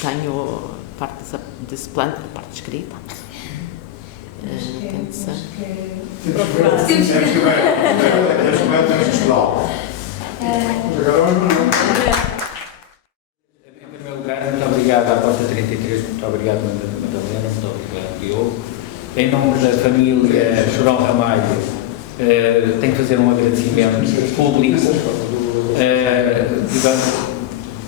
tenho parte desse plano, a parte escrita. Temos que ver. Em primeiro lugar, muito obrigado à Porta 33, muito obrigado, Madalena, muito obrigado, Diogo. Em nome da família Chorão Ramalho, tenho que fazer um agradecimento público.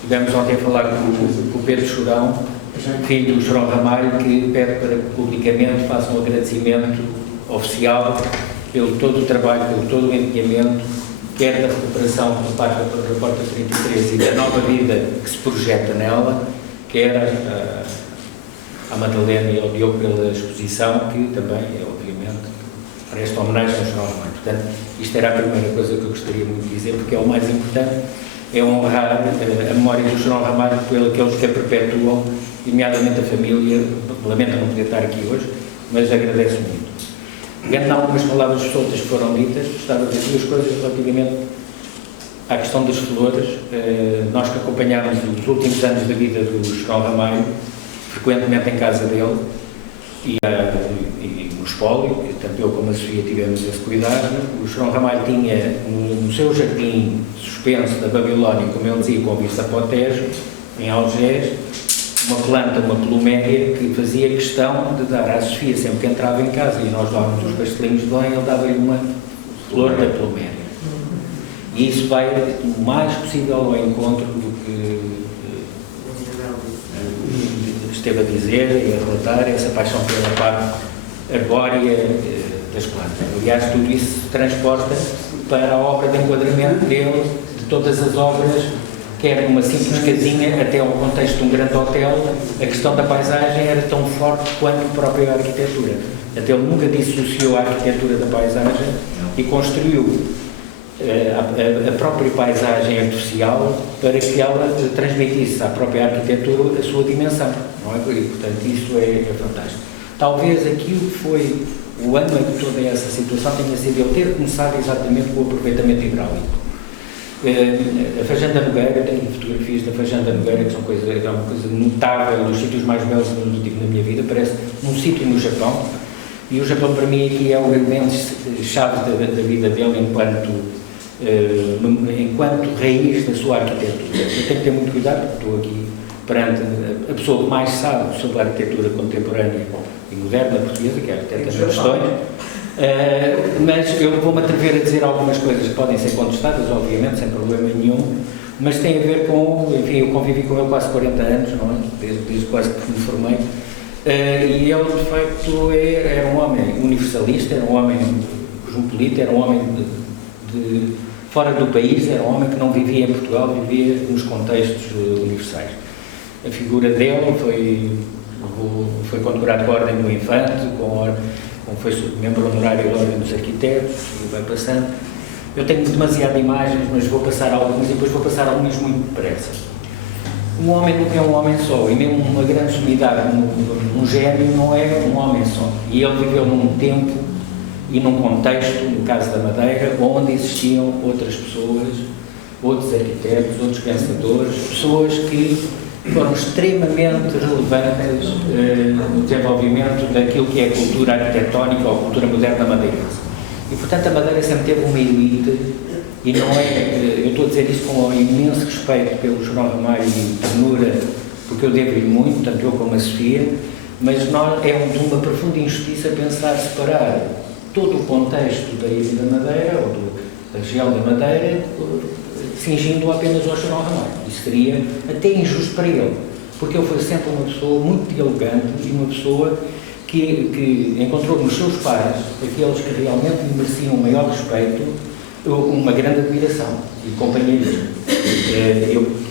Tivemos ontem a falar com o Pedro Chorão, filho do Chorão Ramalho, que pede para que publicamente faça um agradecimento oficial pelo todo o trabalho, pelo todo o empenhamento, quer da recuperação por parte da Porta 33 e da nova vida que se projeta nela, quer à Madalena e ao Diogo pela exposição, que também é, obviamente, presta homenagem ao Chorão Ramalho. Portanto, isto era a primeira coisa que eu gostaria muito de dizer, porque é o mais importante, é honrar a memória do Chorão Ramalho pelos que a perpetuam, nomeadamente a família. Lamento não poder estar aqui hoje, mas agradeço muito. Pegando algumas palavras soltas que foram ditas, gostava de dizer duas coisas relativamente à questão das flores. Nós que acompanhámos os últimos anos da vida do Chorão Ramalho, frequentemente em casa dele, e no espólio, tanto eu como a Sofia tivemos esse cuidado. O Chorão Ramalho tinha no seu jardim suspenso da Babilónia, como ele dizia, com vista para o Tejo, em Algés, uma planta, uma pluméria, que fazia questão de dar à Sofia, sempre que entrava em casa e nós dávamos os pastelinhos de Belém, ele dava-lhe uma flor da pluméria. E isso vai o mais possível ao encontro do que esteve a dizer e a relatar, essa paixão pela parte arbórea das plantas. Aliás, tudo isso se transporta para a obra de enquadramento dele, de todas as obras, quer numa simples casinha até ao contexto de um grande hotel. A questão da paisagem era tão forte quanto a própria arquitetura. Até ele nunca dissociou a arquitetura da paisagem e construiu a própria paisagem artificial para que ela transmitisse à própria arquitetura a sua dimensão, não é? E, portanto, isso é fantástico. Talvez aquilo que foi o âmago de toda essa situação tenha sido ele ter começado exatamente com o aproveitamento hidráulico. A Fazenda Nogueira, eu tenho fotografias da Fazenda Nogueira, que é uma coisa notável, dos sítios mais belos que eu tive na minha vida, parece um sítio no Japão, e o Japão para mim aqui é o elemento-chave da vida dele enquanto raiz da sua arquitetura. Eu tenho que ter muito cuidado, porque estou aqui perante a pessoa que mais sabe sobre a arquitetura contemporânea e moderna portuguesa, que é a arquiteta Ana Questões, mas eu vou-me atrever a dizer algumas coisas que podem ser contestadas, obviamente, sem problema nenhum, mas tem a ver com, enfim, eu convivi com ele quase 40 anos, não é? Desde quase que me formei, e ele, de facto, era um homem universalista, era um homem cosmopolita, era um homem de fora do país, era um homem que não vivia em Portugal, vivia nos contextos universais. A figura dele foi condecorado com a Ordem do Infante, foi membro honorário da Ordem dos Arquitetos, e vai passando. Eu tenho demasiadas imagens, mas vou passar algumas e depois vou passar algumas muito depressa. Um homem nunca é um homem só, e mesmo uma grande sumidade, um gênio não é um homem só. E ele viveu num tempo e num contexto, no caso da Madeira, onde existiam outras pessoas, outros arquitetos, outros pensadores, pessoas que foram extremamente relevantes no desenvolvimento daquilo que é a cultura arquitetónica ou a cultura moderna madeirense. E, portanto, a Madeira sempre teve uma elite, e não é, eu estou a dizer isso com um imenso respeito pelo Chorão Ramalho e ternura, porque eu devo-lhe muito, tanto eu como a Sofia, mas é de uma profunda injustiça pensar separar todo o contexto da Ilha da Madeira, ou da região da Madeira, fingindo apenas ao Chorão Ramalho. Isso seria até injusto para ele, porque ele foi sempre uma pessoa muito dialogante e uma pessoa que encontrou nos seus pares aqueles que realmente lhe mereciam o maior respeito, uma grande admiração e companheirismo.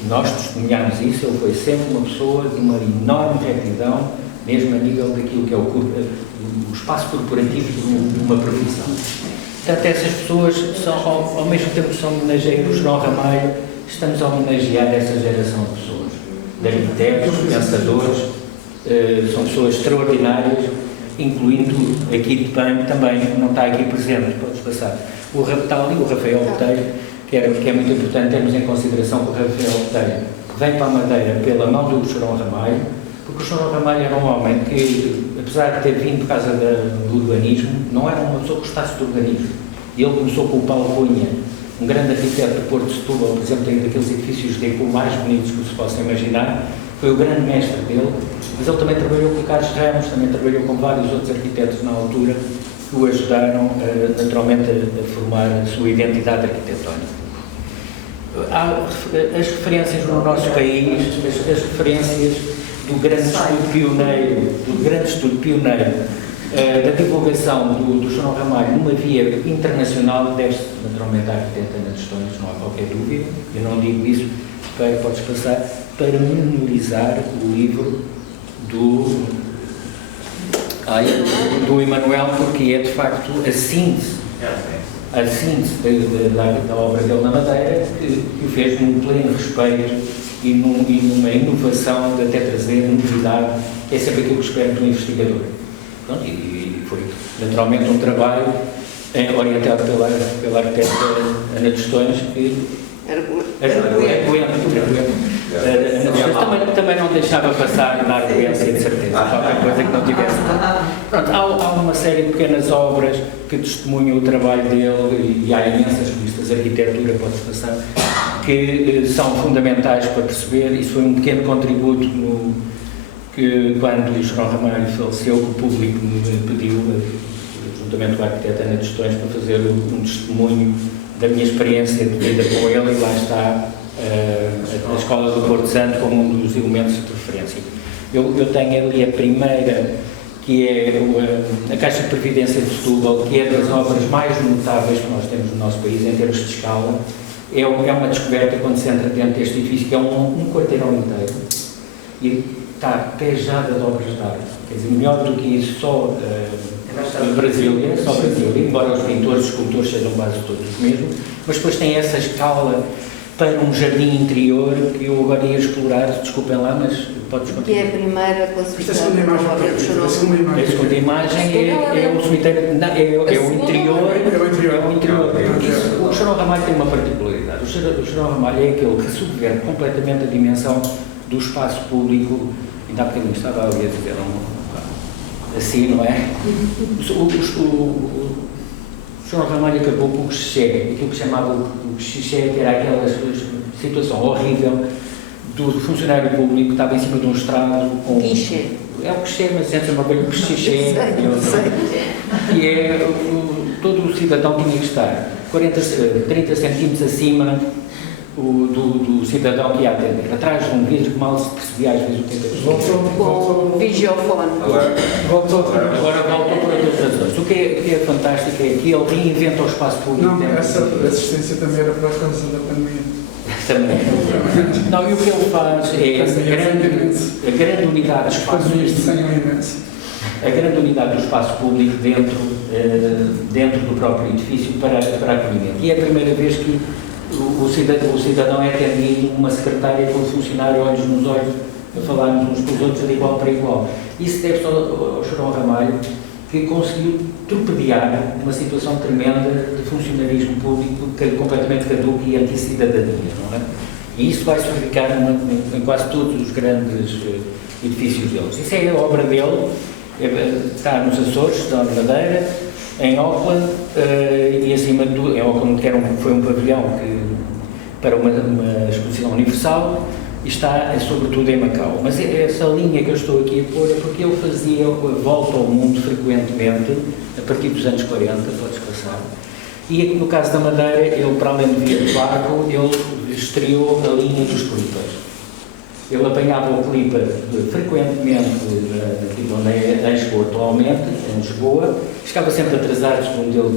Nós testemunhámos isso. Ele foi sempre uma pessoa de uma enorme retidão, mesmo a nível daquilo que é o espaço corporativo de uma profissão. Portanto, essas pessoas, ao mesmo tempo que são homenageiros do João Ramalho, estamos a homenagear essa geração de pessoas, de arquitetos, pensadores, são pessoas extraordinárias, incluindo aqui também, não está aqui presente, podes passar, o Rafael Botelho, que é muito importante termos em consideração que o Rafael Botelho vem para a Madeira pela mão do João Ramalho, porque o João Ramalho era um homem que, apesar de ter vindo por causa do urbanismo, não era uma pessoa que gostasse do urbanismo. Ele começou com o Paulo Cunha, um grande arquiteto do Porto de Setúbal, por exemplo, tem daqueles edifícios de eco mais bonitos que se possa imaginar, foi o grande mestre dele, mas ele também trabalhou com o Carlos Ramos, também trabalhou com vários outros arquitetos na altura que o ajudaram naturalmente a formar a sua identidade arquitetónica. Há as referências no nosso país, as referências do grande estudo pioneiro, da divulgação do João Ramalho numa via internacional, deve-se naturalmente à arquiteta Ana Tostões, não há qualquer dúvida. Eu não digo isso, podes passar, para menorizar o livro do Emanuel, porque é de facto a síntese da obra dele na Madeira, que o fez num pleno respeito e numa inovação de até trazer novidade, que é sempre aquilo que espero de um investigador. Pronto, e foi naturalmente um trabalho orientado pela arquiteta Ana Tostões, que também não deixava passar na arguência, de certeza, qualquer coisa que não tivesse. Pronto, há uma série de pequenas obras que testemunham o trabalho dele, e há imensas revistas de arquitetura, pode-se passar, que são fundamentais para perceber. Isso foi um pequeno contributo que, quando o João Ramalho faleceu, o público me pediu, juntamente com a arquiteta Ana Tostões, para fazer um testemunho da minha experiência de vida com ele, e lá está a Escola do Porto Santo como um dos elementos de referência. Eu tenho ali a primeira, que é a Caixa de Previdência de Setúbal, que é das obras mais notáveis que nós temos no nosso país em termos de escala. É uma descoberta quando se entra dentro deste edifício, que é um quarteirão inteiro, e está pejada de obras de arte. Quer dizer, melhor do que isso, só Brasília, embora os pintores e escultores sejam quase todos os mesmos, mas depois tem essa escala para um jardim interior que eu agora ia explorar, desculpem lá, mas podes continuar. Que é a primeira classificação. A segunda imagem é o cemitério, é o interior. O João Ramalho tem uma particularidade. O João Ramalho é aquele que subverte completamente a dimensão do espaço público. Ainda há bocadinho estava ali a dizer assim, não é? O João Ramalho acabou com o clichê, aquilo que chamava o clichê, que era aquela situação horrível do funcionário público que estava em cima de um estrado com... Clichê. É o clichê, mas sempre uma coisa, o clichê, que é todo o cidadão tinha que estar 30 centímetros acima do cidadão que ia atender. Atrás de um vidro que mal se percebia às vezes o que é que com vigiofone. Agora voltou por outras razões. O que é fantástico é que ele reinventa o espaço público. Não, essa assistência também era para a causa da pandemia. Também. Não, e o que ele faz é a grande unidade de espaço. A grande unidade do espaço público dentro do próprio edifício para acolhimento. E é a primeira vez que o cidadão é atendido, uma secretária com o funcionário olhos nos olhos, a falarmos uns com os outros de igual para igual. Isso deve-se ao João Ramalho, que conseguiu torpedear uma situação tremenda de funcionarismo público completamente caduco e anti-cidadania, não é? E isso vai se verificar em quase todos os grandes edifícios deles. Isso é a obra dele, está nos Açores, está na Madeira, em Auckland, e acima de tudo, em Auckland, que foi um pavilhão para uma exposição universal, e está sobretudo em Macau. Mas essa linha que eu estou aqui a pôr é porque ele fazia a volta ao mundo frequentemente, a partir dos anos 40, podes passar. E no caso da Madeira, ele, para além de vir de barco, ele estreou a linha dos clippers. Ele apanhava o clipper frequentemente onde é Expo atualmente, em Lisboa, ficava sempre atrasado, segundo ele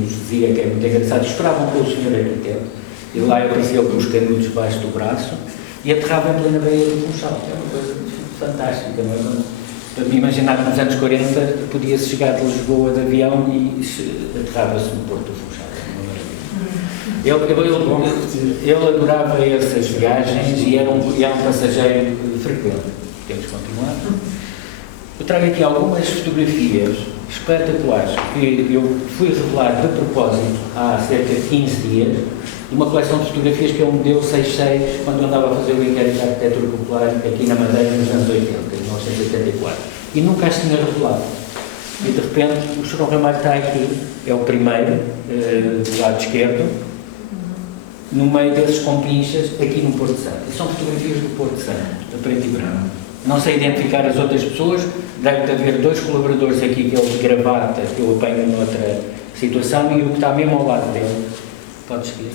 nos dizia, que é muito engraçado, esperavam pelo senhor arquiteto, e lá apareceu com os canudos debaixo do braço, e aterrava em plena Baía do Funchal, que é uma coisa fantástica, não é? Imaginar que nos anos 40 podia-se chegar de Lisboa de avião e aterrava-se no Porto do Funchal. Ele adorava essas viagens e era um passageiro frequente. Temos que continuar. Eu trago aqui algumas fotografias espetaculares que eu fui revelar de propósito há cerca de 15 dias, uma coleção de fotografias que ele me deu 6/6 quando eu andava a fazer o inquérito de arquitetura popular aqui na Madeira nos anos 80, em 1984, e nunca as tinha revelado. E de repente o Chorão Ramalho está aqui, é o primeiro, do lado esquerdo, no meio desses compinchas, aqui no Porto Santo. E são fotografias do Porto Santo, a preto e branco. Não sei identificar as outras pessoas, deve haver 2 colaboradores aqui, que é o de gravata, que eu apanho noutra situação, e o que está mesmo ao lado dele. Pode seguir.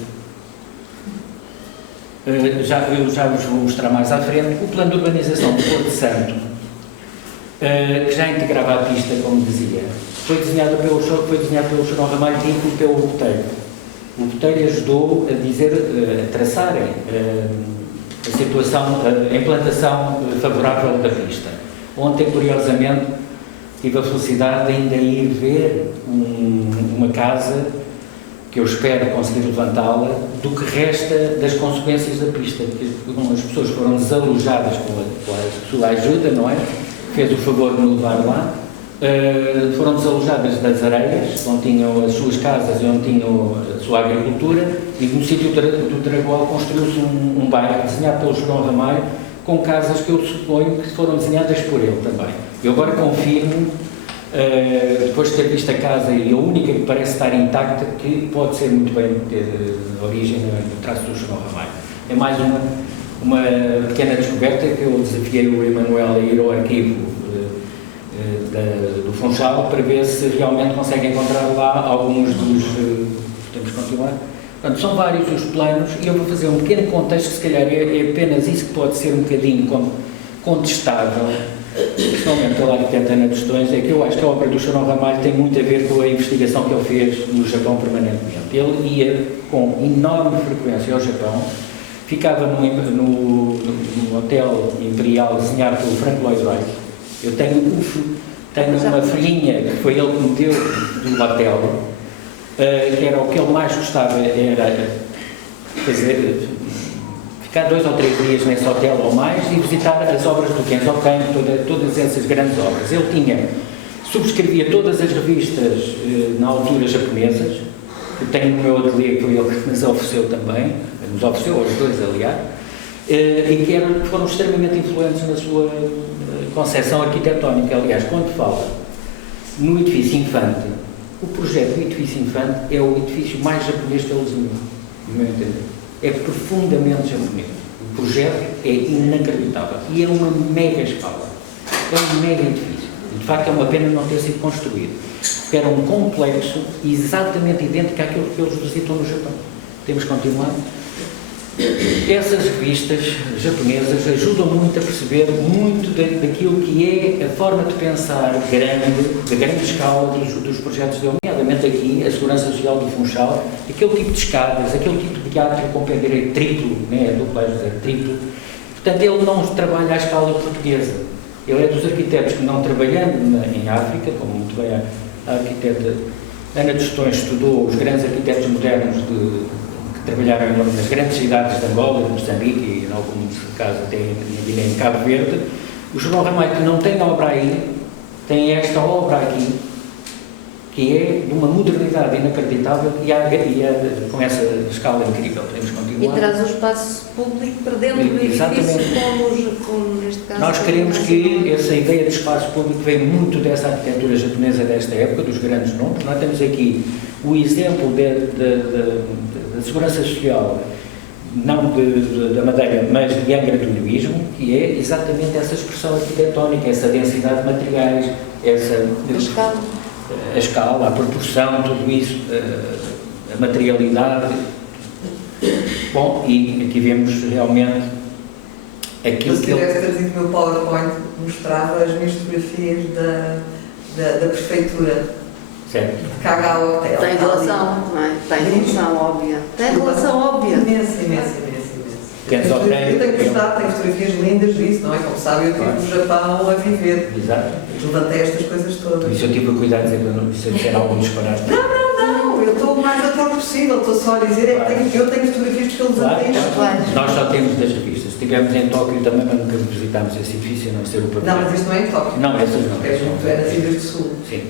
Eu já vos vou mostrar mais à frente o plano de urbanização do Porto Santo, que já integrava a pista, como dizia. Foi desenhado pelo Chorão Ramalho e pelo Botelho. O Botelho ajudou a traçarem a situação, a implantação favorável da pista. Ontem, curiosamente, tive a felicidade de ainda ir ver uma casa que eu espero conseguir levantá-la, do que resta das consequências da pista, porque as pessoas foram desalojadas pela sua ajuda, não é? Fez o favor de me levar lá, foram desalojadas das areias, onde tinham as suas casas e onde tinham a sua agricultura, e no sítio do Dragoal construiu-se um bairro desenhado pelo Chorão Ramalho, com casas que eu suponho que foram desenhadas por ele também. Eu agora confirmo, depois de ter visto a casa, e a única que parece estar intacta, que pode ser muito bem ter origem no traço do Chorão Ramalho. É mais uma pequena descoberta que eu desafiei o Emanuel a ir ao arquivo do Funchal para ver se realmente consegue encontrar lá alguns dos... Podemos continuar? Portanto, são vários os planos e eu vou fazer um pequeno contexto, que se calhar é apenas isso que pode ser um bocadinho contestável, principalmente pela arquiteta Ana Tostões, é que eu acho que a obra do Chorão Ramalho tem muito a ver com a investigação que ele fez no Japão permanentemente. Ele ia com enorme frequência ao Japão, ficava no Hotel Imperial desenhado pelo Frank Lloyd Wright. Eu tenho uma folhinha que foi ele que me deu do hotel, que era o que ele mais gostava, era ficar 2 ou 3 dias nesse hotel ou mais e visitar as obras do Kenzo Kane, todas essas grandes obras. Ele subscrevia todas as revistas na altura japonesas, eu tenho no meu ateliê, que foi ele que nos ofereceu também, nos ofereceu aos 2, aliás, e que foram extremamente influentes na sua concepção arquitetónica. Aliás, quando fala no edifício Infante, o projeto do edifício Infante é o edifício mais japonês que ele desenhou, no meu entender. É profundamente japonês. O projeto é inacreditável e é uma mega escala. É um mega edifício. De facto, é uma pena não ter sido construído. Porque era um complexo exatamente idêntico àquilo que eles visitam no Japão. Temos que continuar. Essas revistas japonesas ajudam muito a perceber muito daquilo que é a forma de pensar da grande escala dos projetos dele, nomeadamente aqui, a segurança social do Funchal, aquele tipo de escadas, aquele tipo de teatro com pé direito triplo, é duplo, triplo. Portanto, ele não trabalha à escala portuguesa. Ele é dos arquitetos que, não trabalhando em África, como muito bem a arquiteta Ana Tostões estudou os grandes arquitetos modernos que trabalharam nas grandes cidades de Angola, de Moçambique e, em alguns casos, até em Cabo Verde. O Chorão Ramalho, que não tem obra aí, tem esta obra aqui, que é de uma modernidade inacreditável e com essa escala incrível. Podemos continuar. E traz o espaço público para dentro do edifício, como neste caso. Nós queremos que essa ideia de espaço público veio muito dessa arquitetura japonesa desta época, dos grandes nomes. Nós temos aqui o exemplo da segurança social, não da Madeira, mas de Angra do Heroísmo, que é exatamente essa expressão arquitetónica, essa densidade de materiais, a escala, a proporção, tudo isso, a materialidade. Bom, e aqui vemos realmente aquilo que... Se tivesse trazido o meu PowerPoint, mostrava as minhas fotografias da prefeitura. Certo. De Kagawa Hotel. Tem relação, não é? Tem relação óbvia. Tem relação óbvia. Imensa. Kenzo Eu tenho Tange. gostado, tenho fotografias lindas disso, não é? Como sabe, eu estive no Japão a viver. Exato. Levantei estas coisas Por todas. isso eu tive a cuidar de dizer para não se disser algum disparate. Não, eu estou o mais ator possível, estou só a dizer, Claro. Eu tenho fotografias porque eu levantei isto. Claro. Nós só temos das revistas. Estivemos em Tóquio também, mas nunca visitámos esse edifício, a não ser o papel. Não, mas isto não é em Tóquio. Não, essas não. É nas Ilhas do Sul. Sim.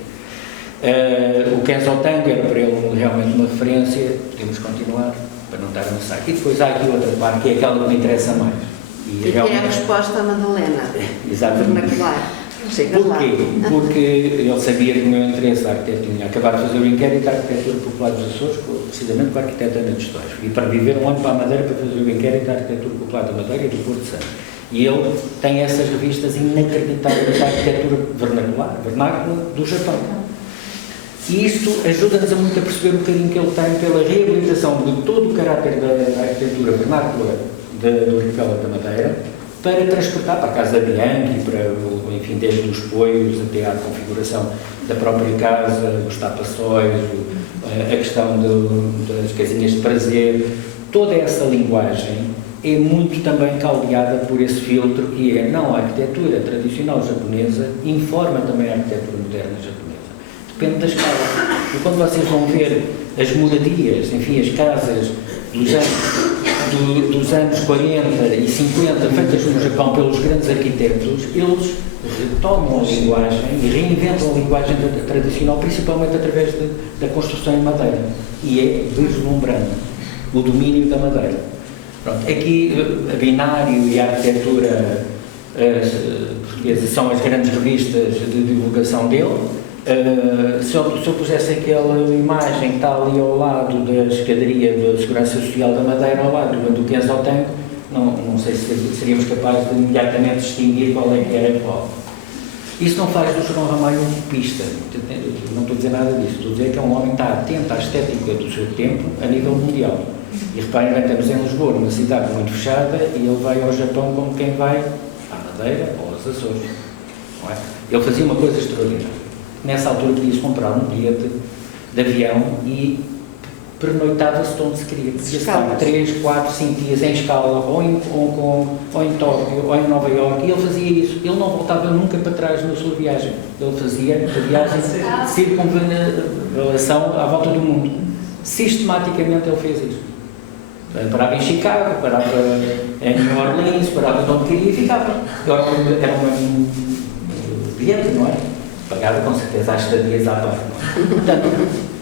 O Kenzo Tange era para ele realmente uma referência, podemos continuar, para não estar a amassar. E depois há aqui outra parte, que é aquela que me interessa mais. E que é a resposta à Madalena. Exatamente. Vernacular. Chega lá. Porquê? Porque ele sabia que o meu interesse da arquitetura tinha acabado de fazer o inquérito da arquitetura popular dos Açores, precisamente com a arquiteta Ana de Estóis. E para viver um ano para a Madeira para fazer o inquérito da arquitetura popular da Madeira e do Porto Santo. E ele tem essas revistas inacreditáveis da arquitetura vernácula do Japão. E isto ajuda-nos a muito a perceber um bocadinho que ele tem pela reabilitação de todo o caráter da arquitetura vernácula do arquipélago da Madeira, para transportar para a casa da Bianchi, para, enfim, desde os poios até à configuração da própria casa, os tapaçóis, a questão das casinhas de prazer, toda essa linguagem é muito também caldeada por esse filtro que é, não, a arquitetura tradicional japonesa informa também a arquitetura moderna japonesa. Depende da escala. E quando vocês vão ver as moradias, enfim, as casas dos anos 40 e 50 feitas no Japão pelos grandes arquitetos, eles retomam a linguagem e reinventam a linguagem tradicional, principalmente através da construção em madeira. E é deslumbrante o domínio da madeira. Pronto, aqui a Binário e a arquitetura portuguesa são as grandes revistas de divulgação dele. Se eu pusesse aquela imagem que está ali ao lado da escadaria da Segurança Social da Madeira, ao lado do Kenzo Tange, não sei se seríamos capazes de imediatamente distinguir qual é que era qual. Isso não faz do João Ramalho um utopista, não estou a dizer nada disso, estou a dizer que é um homem que está atento à estética do seu tempo a nível mundial. E reparem bem, estamos em Lisboa, numa cidade muito fechada, e ele vai ao Japão como quem vai à Madeira ou aos Açores. Não é? Ele fazia uma coisa extraordinária. Nessa altura podia-se comprar um bilhete de avião e pernoitava-se onde se queria. Podia estar 3, 4, 5 dias em escala, ou em Hong Kong, ou em Tóquio, ou em Nova Iorque, e ele fazia isso. Ele não voltava nunca para trás na sua viagem. Ele fazia a viagem de circunvalação à volta do mundo. Sistematicamente ele fez isso. Parava em Chicago, parava em New Orleans, parava onde queria e ficava. Era um bilhete, não é? Pagava com certeza as estadias à parte. Portanto,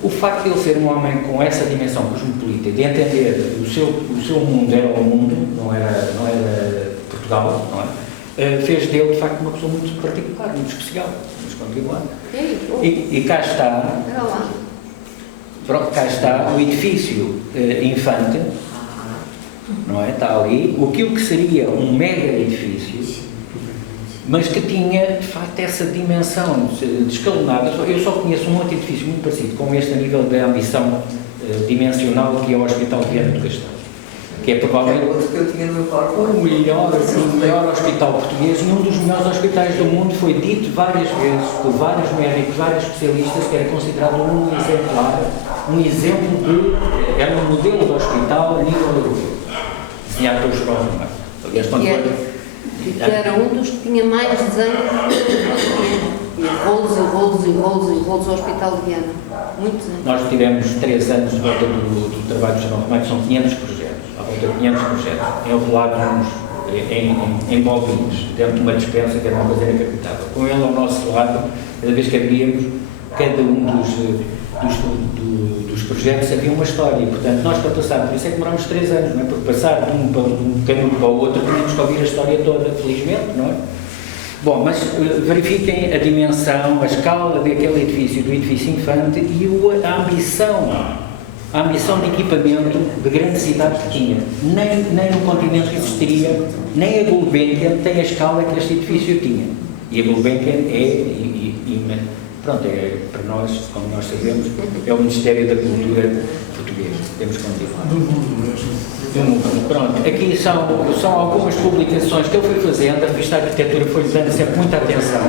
o facto de ele ser um homem com essa dimensão cosmopolita, de entender o seu mundo era o mundo, não era Portugal, não é? Fez dele, de facto, uma pessoa muito particular, muito especial. Vamos continuar. E cá está, pronto, cá está o edifício Infante, não é? Está ali, aquilo que seria um mega edifício, mas que tinha, de facto, essa dimensão descalonada. Eu só conheço um outro edifício muito parecido com este a nível da ambição dimensional, que é o Hospital de Viana do Castelo, que é provavelmente o melhor hospital português e um dos melhores hospitais do mundo. Foi dito várias vezes por vários médicos, vários especialistas, que era considerado um exemplar, um exemplo de, era um modelo de hospital a nível europeu, desenhado pelo João Ramalho. Aliás, quando foi... E que era um dos que tinha mais desenhos e rolos e rolos e rolos e rolos ao Hospital de Viana. Muitos anos. Nós tivemos 3 anos de volta do trabalho do João Ramalho, são 500 projetos, à volta de 500 projetos, enrolados em bolinhos, dentro de uma dispensa, que era uma coisa inacreditável. Com ele ao nosso lado, cada vez que abríamos, cada um dos projetos havia uma história, e portanto nós para passar, por isso é que demorámos 3 anos, não é? Porque passar de um caminho para o outro, tínhamos que ouvir a história toda, felizmente, não é? Bom, mas verifiquem a dimensão, a escala daquele edifício, do edifício Infante, e a ambição de equipamento de grande cidade que tinha. Nem no continente existiria, nem a Gulbenkian tem a escala que este edifício tinha. E a Gulbenkian pronto, para nós, como nós sabemos, é o Ministério da Cultura português. Temos que continuar. Do mundo mesmo. Pronto, aqui são algumas publicações que ele foi fazendo. A revista Arquitetura foi-lhe dando sempre muita atenção.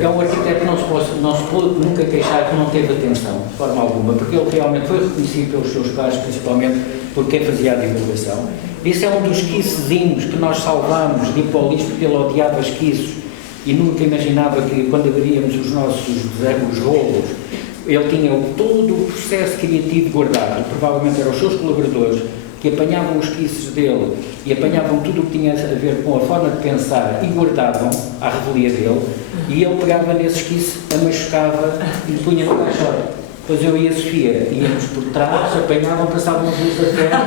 É um arquiteto que não se pode nunca queixar que não teve atenção, de forma alguma, porque ele realmente foi reconhecido pelos seus pares, principalmente por quem fazia a divulgação. Esse é um dos esquicezinhos que nós salvámos de ir para o lixo, porque ele odiava esquiços e nunca imaginava que quando abríamos os nossos os rolos, ele tinha todo o processo criativo guardado, provavelmente eram os seus colaboradores que apanhavam os esquiços dele e apanhavam tudo o que tinha a ver com a forma de pensar e guardavam à revelia dele, e ele pegava nesse esquiço, machucava e punha no caixote. Depois eu e a Sofia íamos por trás, apanhavam, passavam os luz a ferro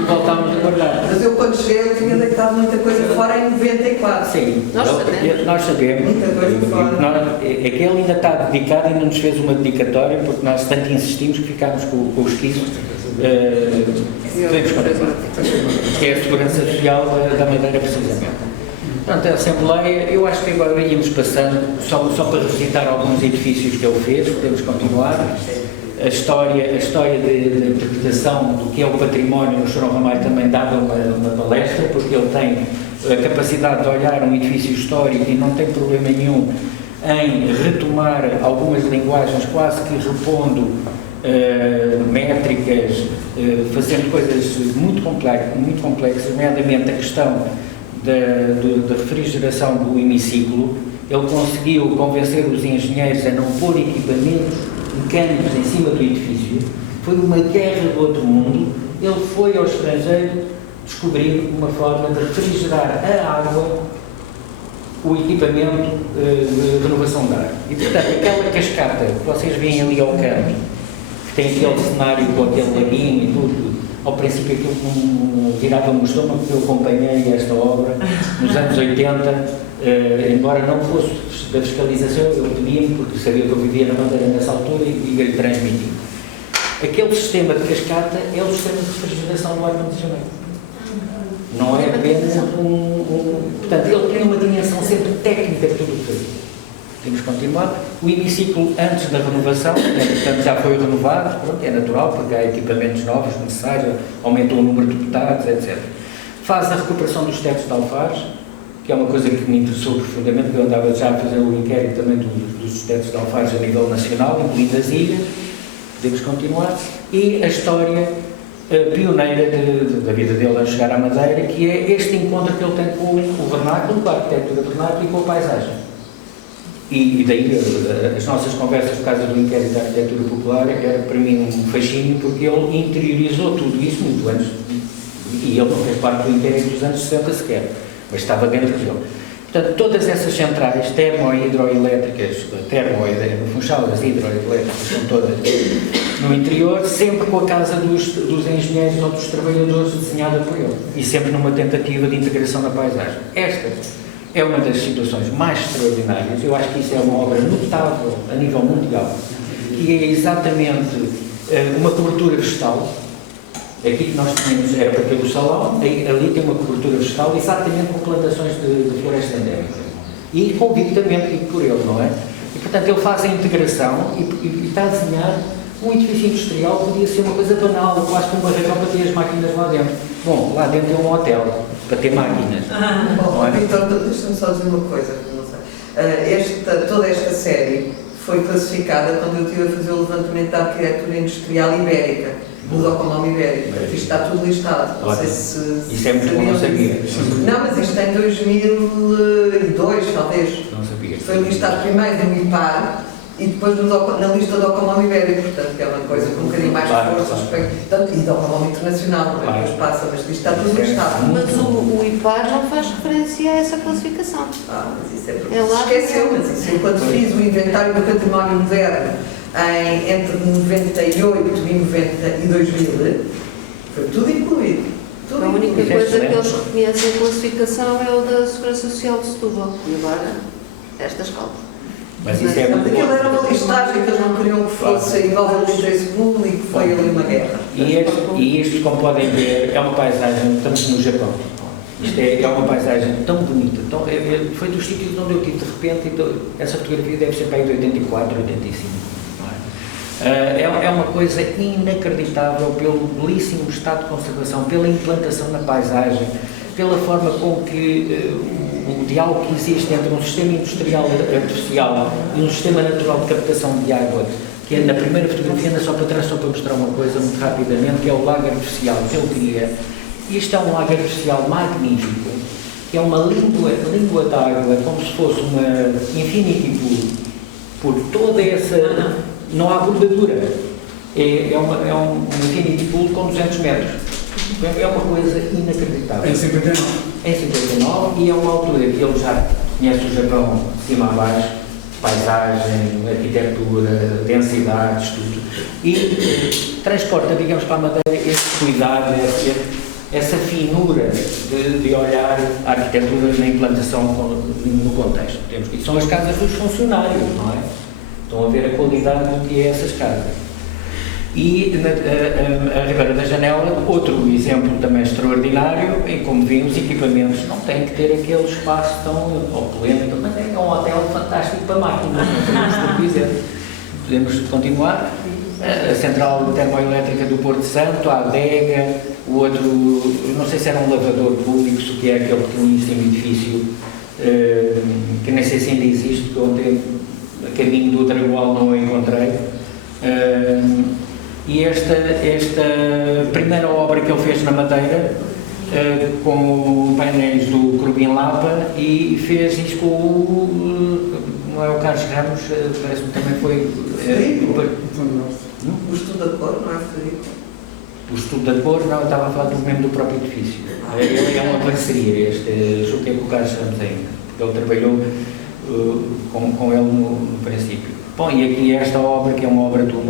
e voltávamos a guardar. Mas eu quando cheguei eu tinha deitado muita coisa fora em 94. Sim, Nós sabemos. nós sabemos. Muita coisa fora. É que ele ainda está dedicado, ainda nos fez uma dedicatória, porque nós tanto insistimos que ficámos com o esquizo. Podemos continuar. Que é a Segurança Social da Madeira, precisamente. Portanto, a Assembleia, eu acho que agora íamos passando, só para revisitar alguns edifícios que ele fez, podemos continuar. A história de interpretação do que é o património no Chorão Ramalho também dava uma palestra, porque ele tem a capacidade de olhar um edifício histórico e não tem problema nenhum em retomar algumas linguagens, quase que repondo métricas, fazendo coisas muito complexas, nomeadamente a questão da refrigeração do hemiciclo. Ele conseguiu convencer os engenheiros a não pôr equipamentos mecânicos em cima do edifício. Foi uma guerra do outro mundo. Ele foi ao estrangeiro descobrir uma forma de refrigerar a água, o equipamento de renovação de ar. E, portanto, aquela cascata que vocês veem ali ao canto, que tem aquele cenário com aquele laguinho e tudo, ao princípio aquilo virava-me o estômago, porque eu acompanhei esta obra nos anos 80, embora não fosse da fiscalização, eu pedia-me, porque sabia que eu vivia na Madeira nessa altura e lhe transmiti. Aquele sistema de cascata é o sistema de refrigeração do ar-condicionado. Não é apenas portanto, ele tem uma dimensão sempre técnica de tudo o que fazia. Temos continuado. O hemiciclo, antes da renovação, portanto, já foi renovado, pronto, é natural, porque há equipamentos novos necessários, aumentou o número de deputados, etc. Faz a recuperação dos tetos de Alfares, que é uma coisa que me interessou profundamente, porque eu andava já a fazer o inquérito também dos tetos de Alfares a nível nacional, incluindo as ilhas. Podemos continuar. E a história pioneira da vida dele a chegar à Madeira, que é este encontro que ele tem com o vernáculo, com a arquitetura vernácula e com a paisagem. E daí as nossas conversas por causa do inquérito da arquitetura popular era para mim um fascínio, porque ele interiorizou tudo isso muito antes, e ele não fez parte do inquérito dos anos 60 sequer, mas estava dentro dele. Portanto, todas essas centrais termo-hidroelétricas, no Funchal, as hidroelétricas são todas no interior, sempre com a casa dos engenheiros ou dos trabalhadores desenhada por ele, e sempre numa tentativa de integração na paisagem. Esta é uma das situações mais extraordinárias. Eu acho que isso é uma obra notável a nível mundial, que é exatamente uma cobertura vegetal. Aqui que nós tínhamos era para ter o salão, ali tem uma cobertura vegetal exatamente com plantações de floresta endémica. E convictamente dito por ele, não é? E portanto ele faz a integração e está a desenhar um edifício industrial que podia ser uma coisa banal, quase como um barracão para ter as máquinas lá dentro. Bom, lá dentro é um hotel, para ter máquinas. Vitor, deixa-me só dizer uma coisa, não sei. Toda esta série foi classificada quando eu estive a fazer o levantamento da arquitetura industrial ibérica, do Documão Ibérico. Isto está tudo listado. Não sei se isso é muito bom, não sabia. Não, mas isto é em 2002, talvez. Não sabia. Foi listado primeiro no IPAR e depois na lista do Documão Ibérico, portanto, que é uma coisa com um bocadinho mais de força respeito. E do Documão Internacional, também depois passa, mas isto está tudo listado. Mas o IPAR não faz referência a essa classificação. Mas isso é porque É lá se esqueceu, mas isso eu quando fiz o inventário do património moderno entre 98 e 2000, foi tudo incluído. Tudo A única incluído. coisa que eles reconhecem a classificação é o da Segurança Social de Setúbal. E agora, esta escola. Mas isso é muito Aquilo bom. era uma listagem que eles não queriam que fosse envolvendo o interesse público, foi ali uma guerra. E isto, como podem ver, é uma paisagem, estamos no Japão. Isto é uma paisagem tão bonita, foi dos sítios onde eu tive de repente, essa fotografia deve ser para aí de 84, 85. Não é? É uma coisa inacreditável pelo belíssimo estado de conservação, pela implantação na paisagem, pela forma com que o diálogo que existe entre um sistema industrial artificial e um sistema natural de captação de água, que é na primeira fotografia, anda só para trás, só para mostrar uma coisa muito rapidamente, que é o lago artificial que ele cria. Isto é um lago artificial magnífico, que é uma língua d'água, como se fosse uma infinity pool, por toda essa... não há bordadura. É um infinity pool com 200 metros. É uma coisa inacreditável. Em 59. Em 59, e é uma altura que ele já conhece o Japão de cima a baixo, paisagem, arquitetura, densidades, tudo. E transporta, digamos, para a Madeira esse cuidado, essa finura de olhar a arquitetura na implantação no contexto. E são as casas dos funcionários, não é? Estão a ver a qualidade do que é essas casas. E a Ribeira da Janela, outro exemplo também extraordinário, em como vimos, os equipamentos não têm que ter aquele espaço tão opulento, mas é um hotel fantástico para máquinas, não podemos dizer. Podemos continuar. A central termoelétrica do Porto Santo, a adega, o outro, não sei se era um lavador público, o que é aquele pequeníssimo edifício, que nem sei se ainda existe, que ontem, a caminho do Dragual, não o encontrei. E esta primeira obra que ele fez na Madeira, com painéis do Crubim Lapa, e fez isso com não é o Carlos Ramos, parece-me também foi... O estudo da cor, não é, Frederico? O estudo da cor, não, eu estava a falar mesmo do próprio edifício. Ele é uma parceria, julgo que é com o Carlos Ramos ainda, porque ele trabalhou com ele no princípio. Bom, e aqui esta obra, que é uma obra do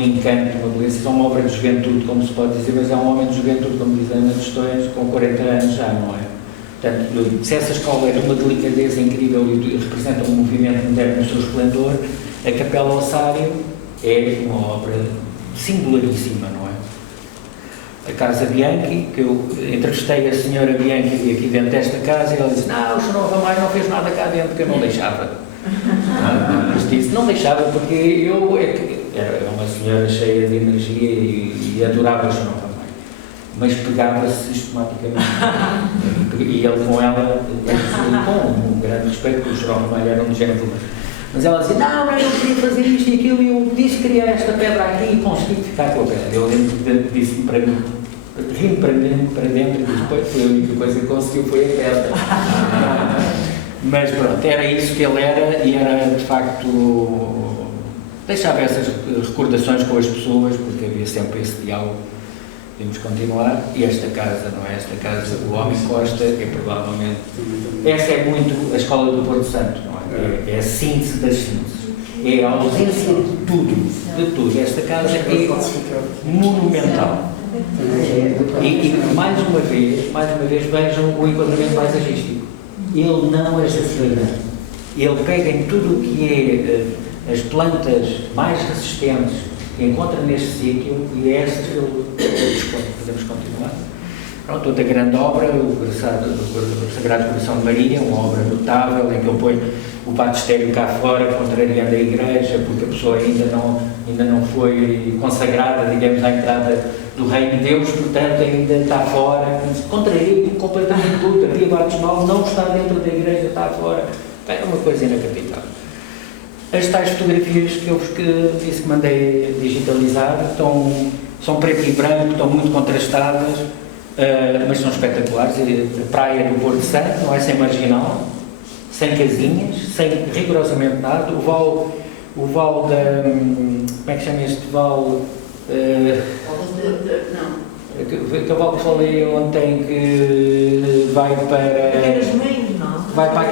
encanto, uma beleza, é uma obra de juventude, como se pode dizer, mas é um homem de juventude, como dizem nas questões, com 40 anos já, não é? Portanto, se essa escola é de uma delicadeza incrível e representa um movimento moderno no seu esplendor, a Capela Ossário é uma obra singularíssima, não é? A Casa Bianchi, que eu entrevistei a senhora Bianchi aqui dentro desta casa, e ela disse: não, o Sr. Ramalho não fez nada cá dentro, porque eu não deixava. Mas disse, não deixava porque eu era uma senhora cheia de energia e adorava o Sr. Ramalho, mas pegava-se sistematicamente e ele com ela com um grande respeito, porque o Sr. Ramalho era um gentleman, mas ela dizia, não, eu não queria fazer isto e aquilo, e eu disse que queria esta pedra aqui e consegui ficar com a pedra. Eu disse para mim, rindo para dentro, e depois foi a única coisa que conseguiu foi a pedra. Mas pronto, era isso que ele era, e era de facto, deixava essas recordações com as pessoas, porque havia sempre esse diálogo. Vamos continuar, e esta casa, não é? Esta casa do Homem Costa é provavelmente, essa é muito a escola do Porto Santo, não é? É a síntese das sínteses, é a ausência de tudo, esta casa é monumental. E mais uma vez vejam o enquadramento paisagístico. Ele não é exagerado. Ele pega em tudo o que é as plantas mais resistentes que encontra neste sítio, e é esta que podemos continuar. Pronto, outra grande obra, o Sagrado Coração de Maria, uma obra notável, em que ele põe o batistério cá fora, contrariando a igreja, porque a pessoa ainda não foi consagrada, digamos, à entrada do Reino de Deus, portanto ainda está fora, contraria completamente tudo. A Pia Bartolomeu não está dentro da igreja, está fora. É uma coisa inacreditável. As tais fotografias que eu disse que mandei digitalizar são preto e branco, estão muito contrastadas, mas são espetaculares. A praia do Porto Santo, não é? Sem marginal, sem casinhas, sem rigorosamente nada. O val da... como é que chama este val? Aquele val que falei ontem, que vai para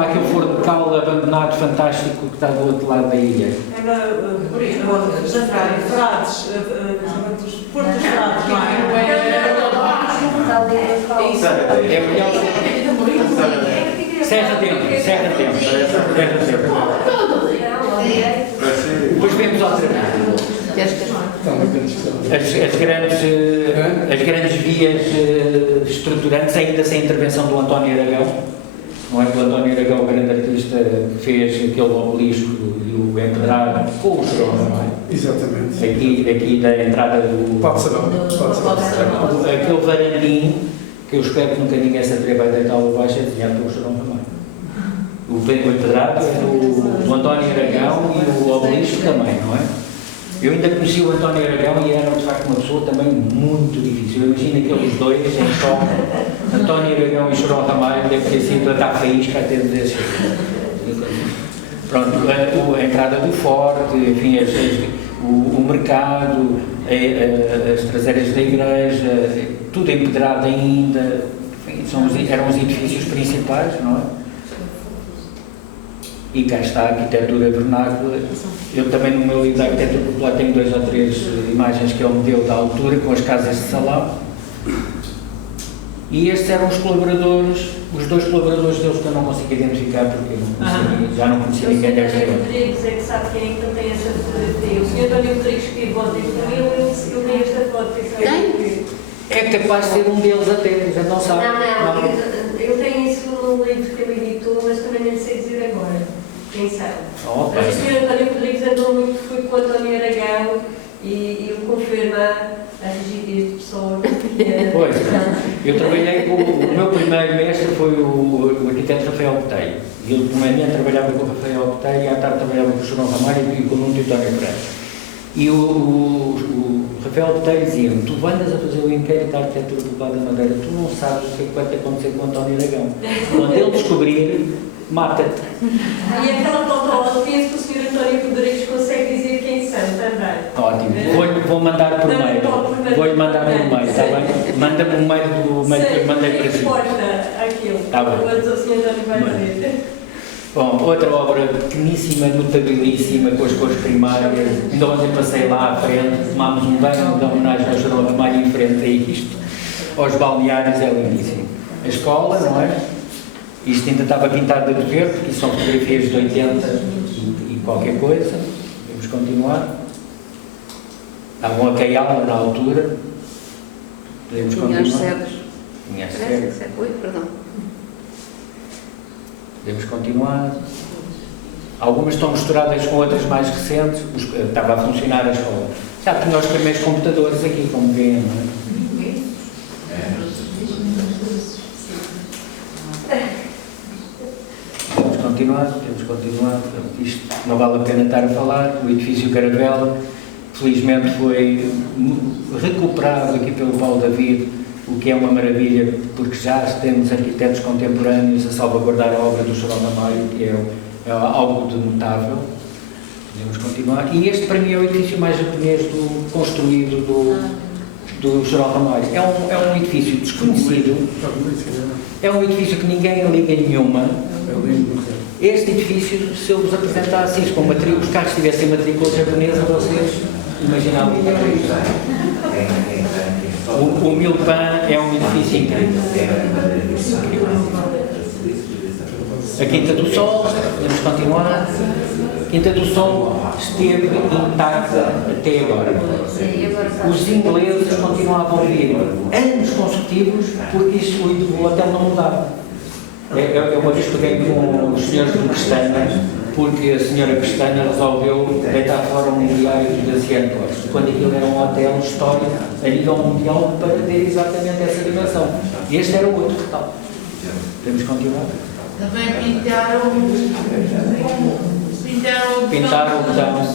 aquele forno de cal abandonado fantástico que está do outro lado da ilha. Frades, Porto Frades, não é? Serra Dentro. Depois vemos outra vez. As grandes vias estruturantes, ainda sem intervenção do António Aragão, não é? Que o António Aragão, o grande artista, que fez aquele obelisco e o empedrado com o chão, não é? Exatamente. Aqui da entrada do... Pode ser. Aquele varandim que eu espero que nunca ninguém se atreva a deitá-lo abaixo, é desenhado pelo Chorão também. O Pedrado é do António Aragão e o Obelisco também, não é? Eu ainda conheci o António Aragão e era de facto uma pessoa também muito difícil. Eu imagino aqueles dois em choque, António Aragão e Chorão Ramalho, deve ter sido a dar faísca até dizer pronto, a entrada do Forte, enfim, o mercado, as traseiras da igreja, tudo empedrado ainda, enfim, eram os edifícios principais, não é? E cá está a arquitetura vernácula. Eu também no meu livro da arquitetura popular tenho 2 ou 3 imagens que ele me deu da altura, com as casas de salão. E estes eram os colaboradores, os 2 colaboradores deles que eu não consigo identificar porque eu não consigo, já não conhecia ninguém desta O Rodrigues é que sabe quem então tem esta fotografia. O Sr. António Rodrigues que votou por ele tem esta foto. Tem? É capaz de ser um deles até, já não sabe. Não, eu tenho isso no livro que ele editou, mas também não sei dizer agora. Quem sabe? Mas o Sr. António Rodrigues andou muito, foi com o António Aragão e ele confirma a rigidez de pessoa. Pois, eu trabalhei com o meu primeiro mestre foi o arquiteto Rafael Botelho. Ele de manhã trabalhava com o Rafael Botelho e à tarde trabalhava com o Chorão Ramalho e com o Nuno António Pereira. E o Rafael Botelho dizia-me: tu andas a fazer o inquérito da arquitetura popular da Madeira, tu não sabes o que é que vai te acontecer com o António Aragão. Quando ele descobrir, mata-te. E aquela foto, eu penso que o Sr. António Rodrigues consegue dizer quem são também. Ótimo, vou mandar por mail. Vou-lhe mandar por mail, está bem? Manda-me um mail do mail que eu mandei para si. Resposta àquilo. Está bem. Mas o Sr. António vai dizer. Bom, outra obra pequeníssima, notabilíssima, com as cores primárias. Ainda ontem passei lá à frente, tomámos um banho de homenagem ao Chorão Ramalho em frente a isto. Aos balneários é lindíssimo. A escola, não é? Isto ainda estava pintado de verde, porque são fotografias de 80 e qualquer coisa. Vamos continuar. Estavam a caiá-la na altura. Podemos continuar. Pinhais Cedros. Pinhais Cedros. Oi, perdão. Podemos continuar. Algumas estão misturadas com outras mais recentes. Estava a funcionar a escola. Já tinha os primeiros computadores aqui, como veem, não é? Podemos continuar. Isto não vale a pena estar a falar. O edifício Caravela, felizmente, foi recuperado aqui pelo Paulo David, o que é uma maravilha, porque já temos arquitetos contemporâneos a salvaguardar a obra do Chorão Ramalho, que é algo de notável. Podemos continuar. E este, para mim, é o edifício mais japonês construído do Chorão Ramalho. É um edifício desconhecido, é um edifício que ninguém liga nenhuma. Este edifício, se eu vos apresentasse isto com os carros tivessem matrícula japonesa, vocês imaginavam o que é isso. O Milpan é um edifício incrível. A Quinta do Sol, vamos continuar. A Quinta do Sol esteve intacta até agora. Os ingleses continuavam a vir anos consecutivos porque o hotel não mudava. Eu uma vez peguei com os senhores do Pestana, porque a senhora Pestana resolveu deitar fora um mobiliário do Daciano Costa, quando aquilo era um hotel histórico a nível mundial para ter exatamente essa dimensão. E este era o outro total. Podemos continuar? Também pintaram o botão.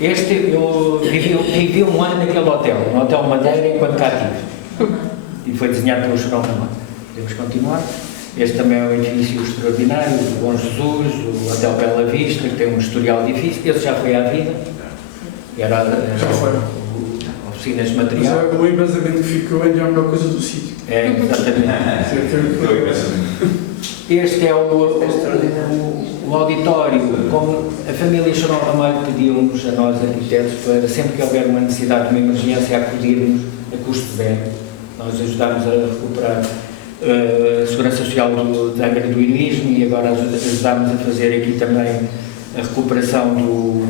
Este, eu vivi um ano naquele hotel, no Hotel Madeira, enquanto cá estive. E foi desenhado pelo Chorão Ramalho. Podemos continuar? Este também é um edifício extraordinário, o Bom Jesus, o Hotel Bela Vista, que tem um historial difícil. Esse já foi à vida. Era oficinas de material. Mas o embasamento que ficou é a melhor coisa do sítio. É, exatamente. Este é o auditório, como a família Chorão Ramalho pediu-nos, a nós arquitetos, para sempre que houver uma necessidade de uma emergência, acudir-nos a custo zero. Nós ajudámos a recuperar a Segurança Social da Angra do Heroísmo e agora ajudámos a fazer aqui também a recuperação do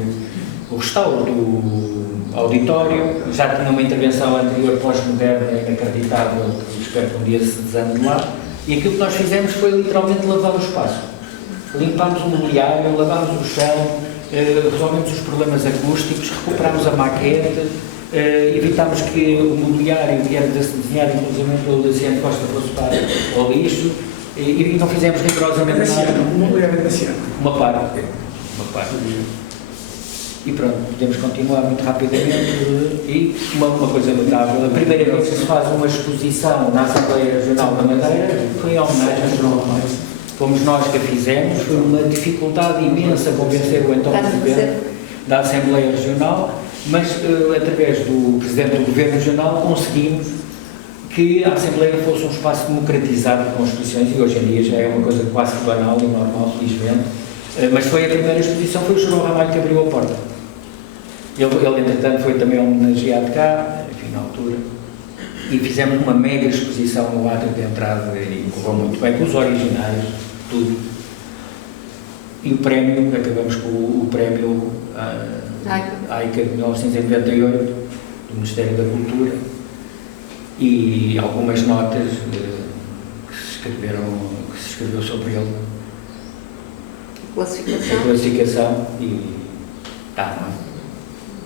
restauro do auditório. Já tinha uma intervenção anterior pós-moderna, inacreditável, que espero que um dia se desande lá. E aquilo que nós fizemos foi literalmente lavar o espaço. Limpámos o mobiliário, lavámos o chão, resolvemos os problemas acústicos, recuperámos a maquete, evitámos que o mobiliário que era desenhado inclusivamente pelo Daciano Costa fosse para ao lixo e não fizemos rigorosamente nada. O mobiliário Daciano. Uma parte. E pronto, podemos continuar muito rapidamente. E uma coisa notável, a primeira vez que se faz uma exposição na Assembleia Regional da Madeira foi em homenagem a João Ramalho. Fomos nós que a fizemos, foi uma dificuldade imensa convencer o então Presidente da Assembleia Regional, mas através do Presidente do Governo Regional conseguimos que a Assembleia fosse um espaço democratizado com exposições, e hoje em dia já é uma coisa quase banal e normal, felizmente. Mas foi a primeira exposição, foi o João Ramalho que abriu a porta. Ele entretanto, foi também homenageado cá, enfim, na altura, e fizemos uma mega exposição no átrio de entrada e correu muito bem, com os originais, tudo. E o prémio, acabamos com o prémio AICA de 1998, do Ministério da Cultura, e algumas notas que se escreveu sobre ele. Classificação e não é?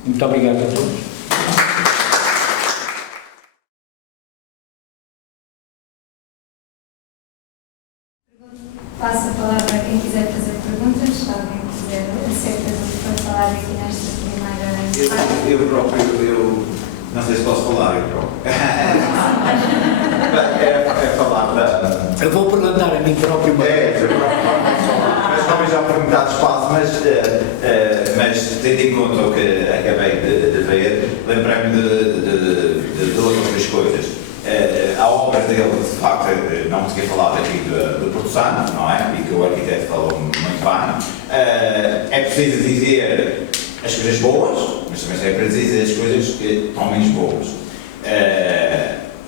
Muito obrigado a todos. Passo a palavra a quem quiser fazer perguntas, se alguém quiser acerca do que foi falado aqui nesta primeira parte. Eu próprio, não sei se posso falar, eu próprio. É falar da... Eu vou perguntar a mim próprio. Mas talvez já por metade espaço, mas tendo em conta o que acabei de ver, lembrei-me de duas ou três coisas. A obra dele, de facto, não tinha falado aqui do Porto Santo, não é? E que o arquiteto falou muito bem. É preciso dizer as coisas boas, mas também é preciso dizer as coisas que estão menos boas.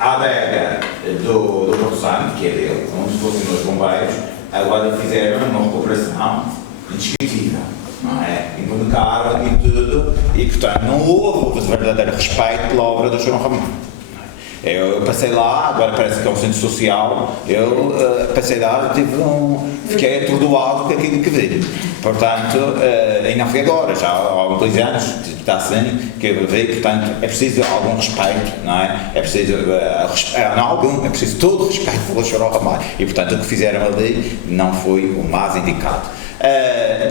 A adega do Porto Santo, que é dele, como se fossem os bombeiros, agora fizeram uma recuperação indescritível, não é? Impecável e tudo, e portanto não houve verdadeiro respeito pela obra do João Ramalho. Eu passei lá, agora parece que é um centro social, eu passei lá, fiquei atordoado com aquilo que vi. Portanto, e não foi agora, já há 2 anos, está assim, que eu vi, portanto, é preciso algum respeito, não é? É preciso, é preciso todo o respeito pelo João Ramalho. E portanto, o que fizeram ali não foi o mais indicado.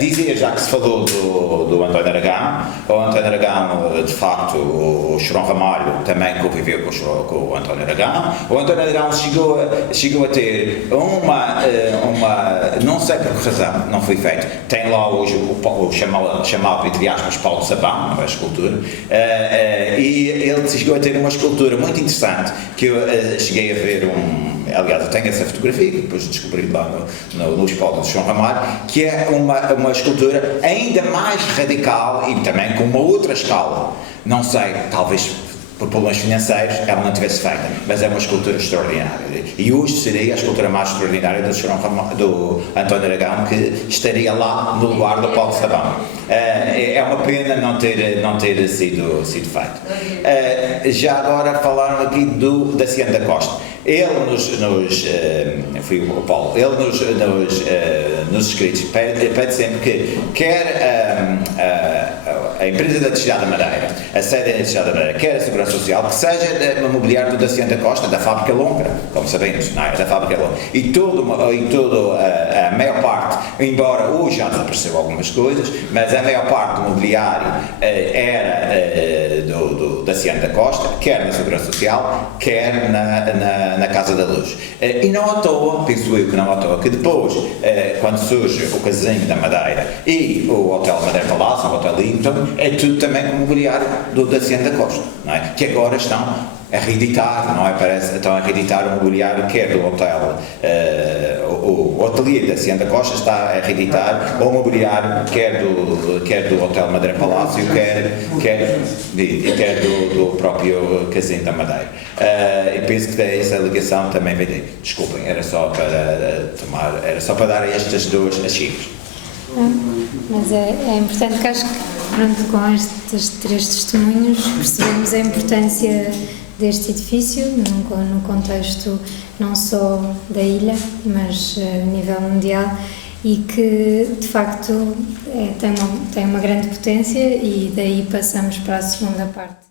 Dizer, já que se falou do António Aragão, o António Aragão, de facto, o João Ramalho também conviveu com o António Aragão. O António Aragão chegou a ter uma não sei por que razão, não foi feito. Tem lá hoje o chamado, entre aspas, Paulo de Sabão, não é a escultura, e ele chegou a ter uma escultura muito interessante, que eu cheguei a ver aliás, eu tenho essa fotografia, que depois descobri lá no espólio do João Ramalho, que é uma escultura ainda mais radical e também com uma outra escala. Não sei, talvez por problemas financeiros ela não tivesse feita, mas é uma escultura extraordinária. E hoje seria a escultura mais extraordinária do António Aragão, que estaria lá no lugar do Paulo de Sabão. É uma pena não ter sido feito. Já agora falaram aqui do Daciano da Costa. Ele foi o Paulo, ele nos escritos pede sempre que quer a empresa da Destilhada Madeira, a sede da Destilhada Madeira, quer a Segurança Social, que seja mobiliário do Daciano da Costa, da Fábrica Longa, como sabemos, não é? Da Fábrica Longa. E a maior parte, embora hoje já desapareceu algumas coisas, mas a maior parte do mobiliário era do Daciano da Costa, quer na Segurança Social, quer na Casa da Luz. E não à toa, penso eu que não à toa, que depois, quando surge o Casinho da Madeira e o Hotel Madeira Palácio, o Hotel Linton, é tudo também com o mobiliário do Daciano da Costa, não é? Que agora estão a reeditar, não é? Estão a reeditar o mobiliário, quer do hotel, o ateliê da Daciano da Costa está a reeditar o mobiliário, quer do Hotel Madeira Palácio, quer do próprio Casinho da Madeira. E penso que essa ligação também vem daí. Desculpem, era só para dar estas duas cifras. Mas é importante que acho que, pronto, com estes 3 testemunhos percebemos a importância deste edifício no contexto não só da ilha, mas a nível mundial, e que de facto tem uma grande potência, e daí passamos para a segunda parte.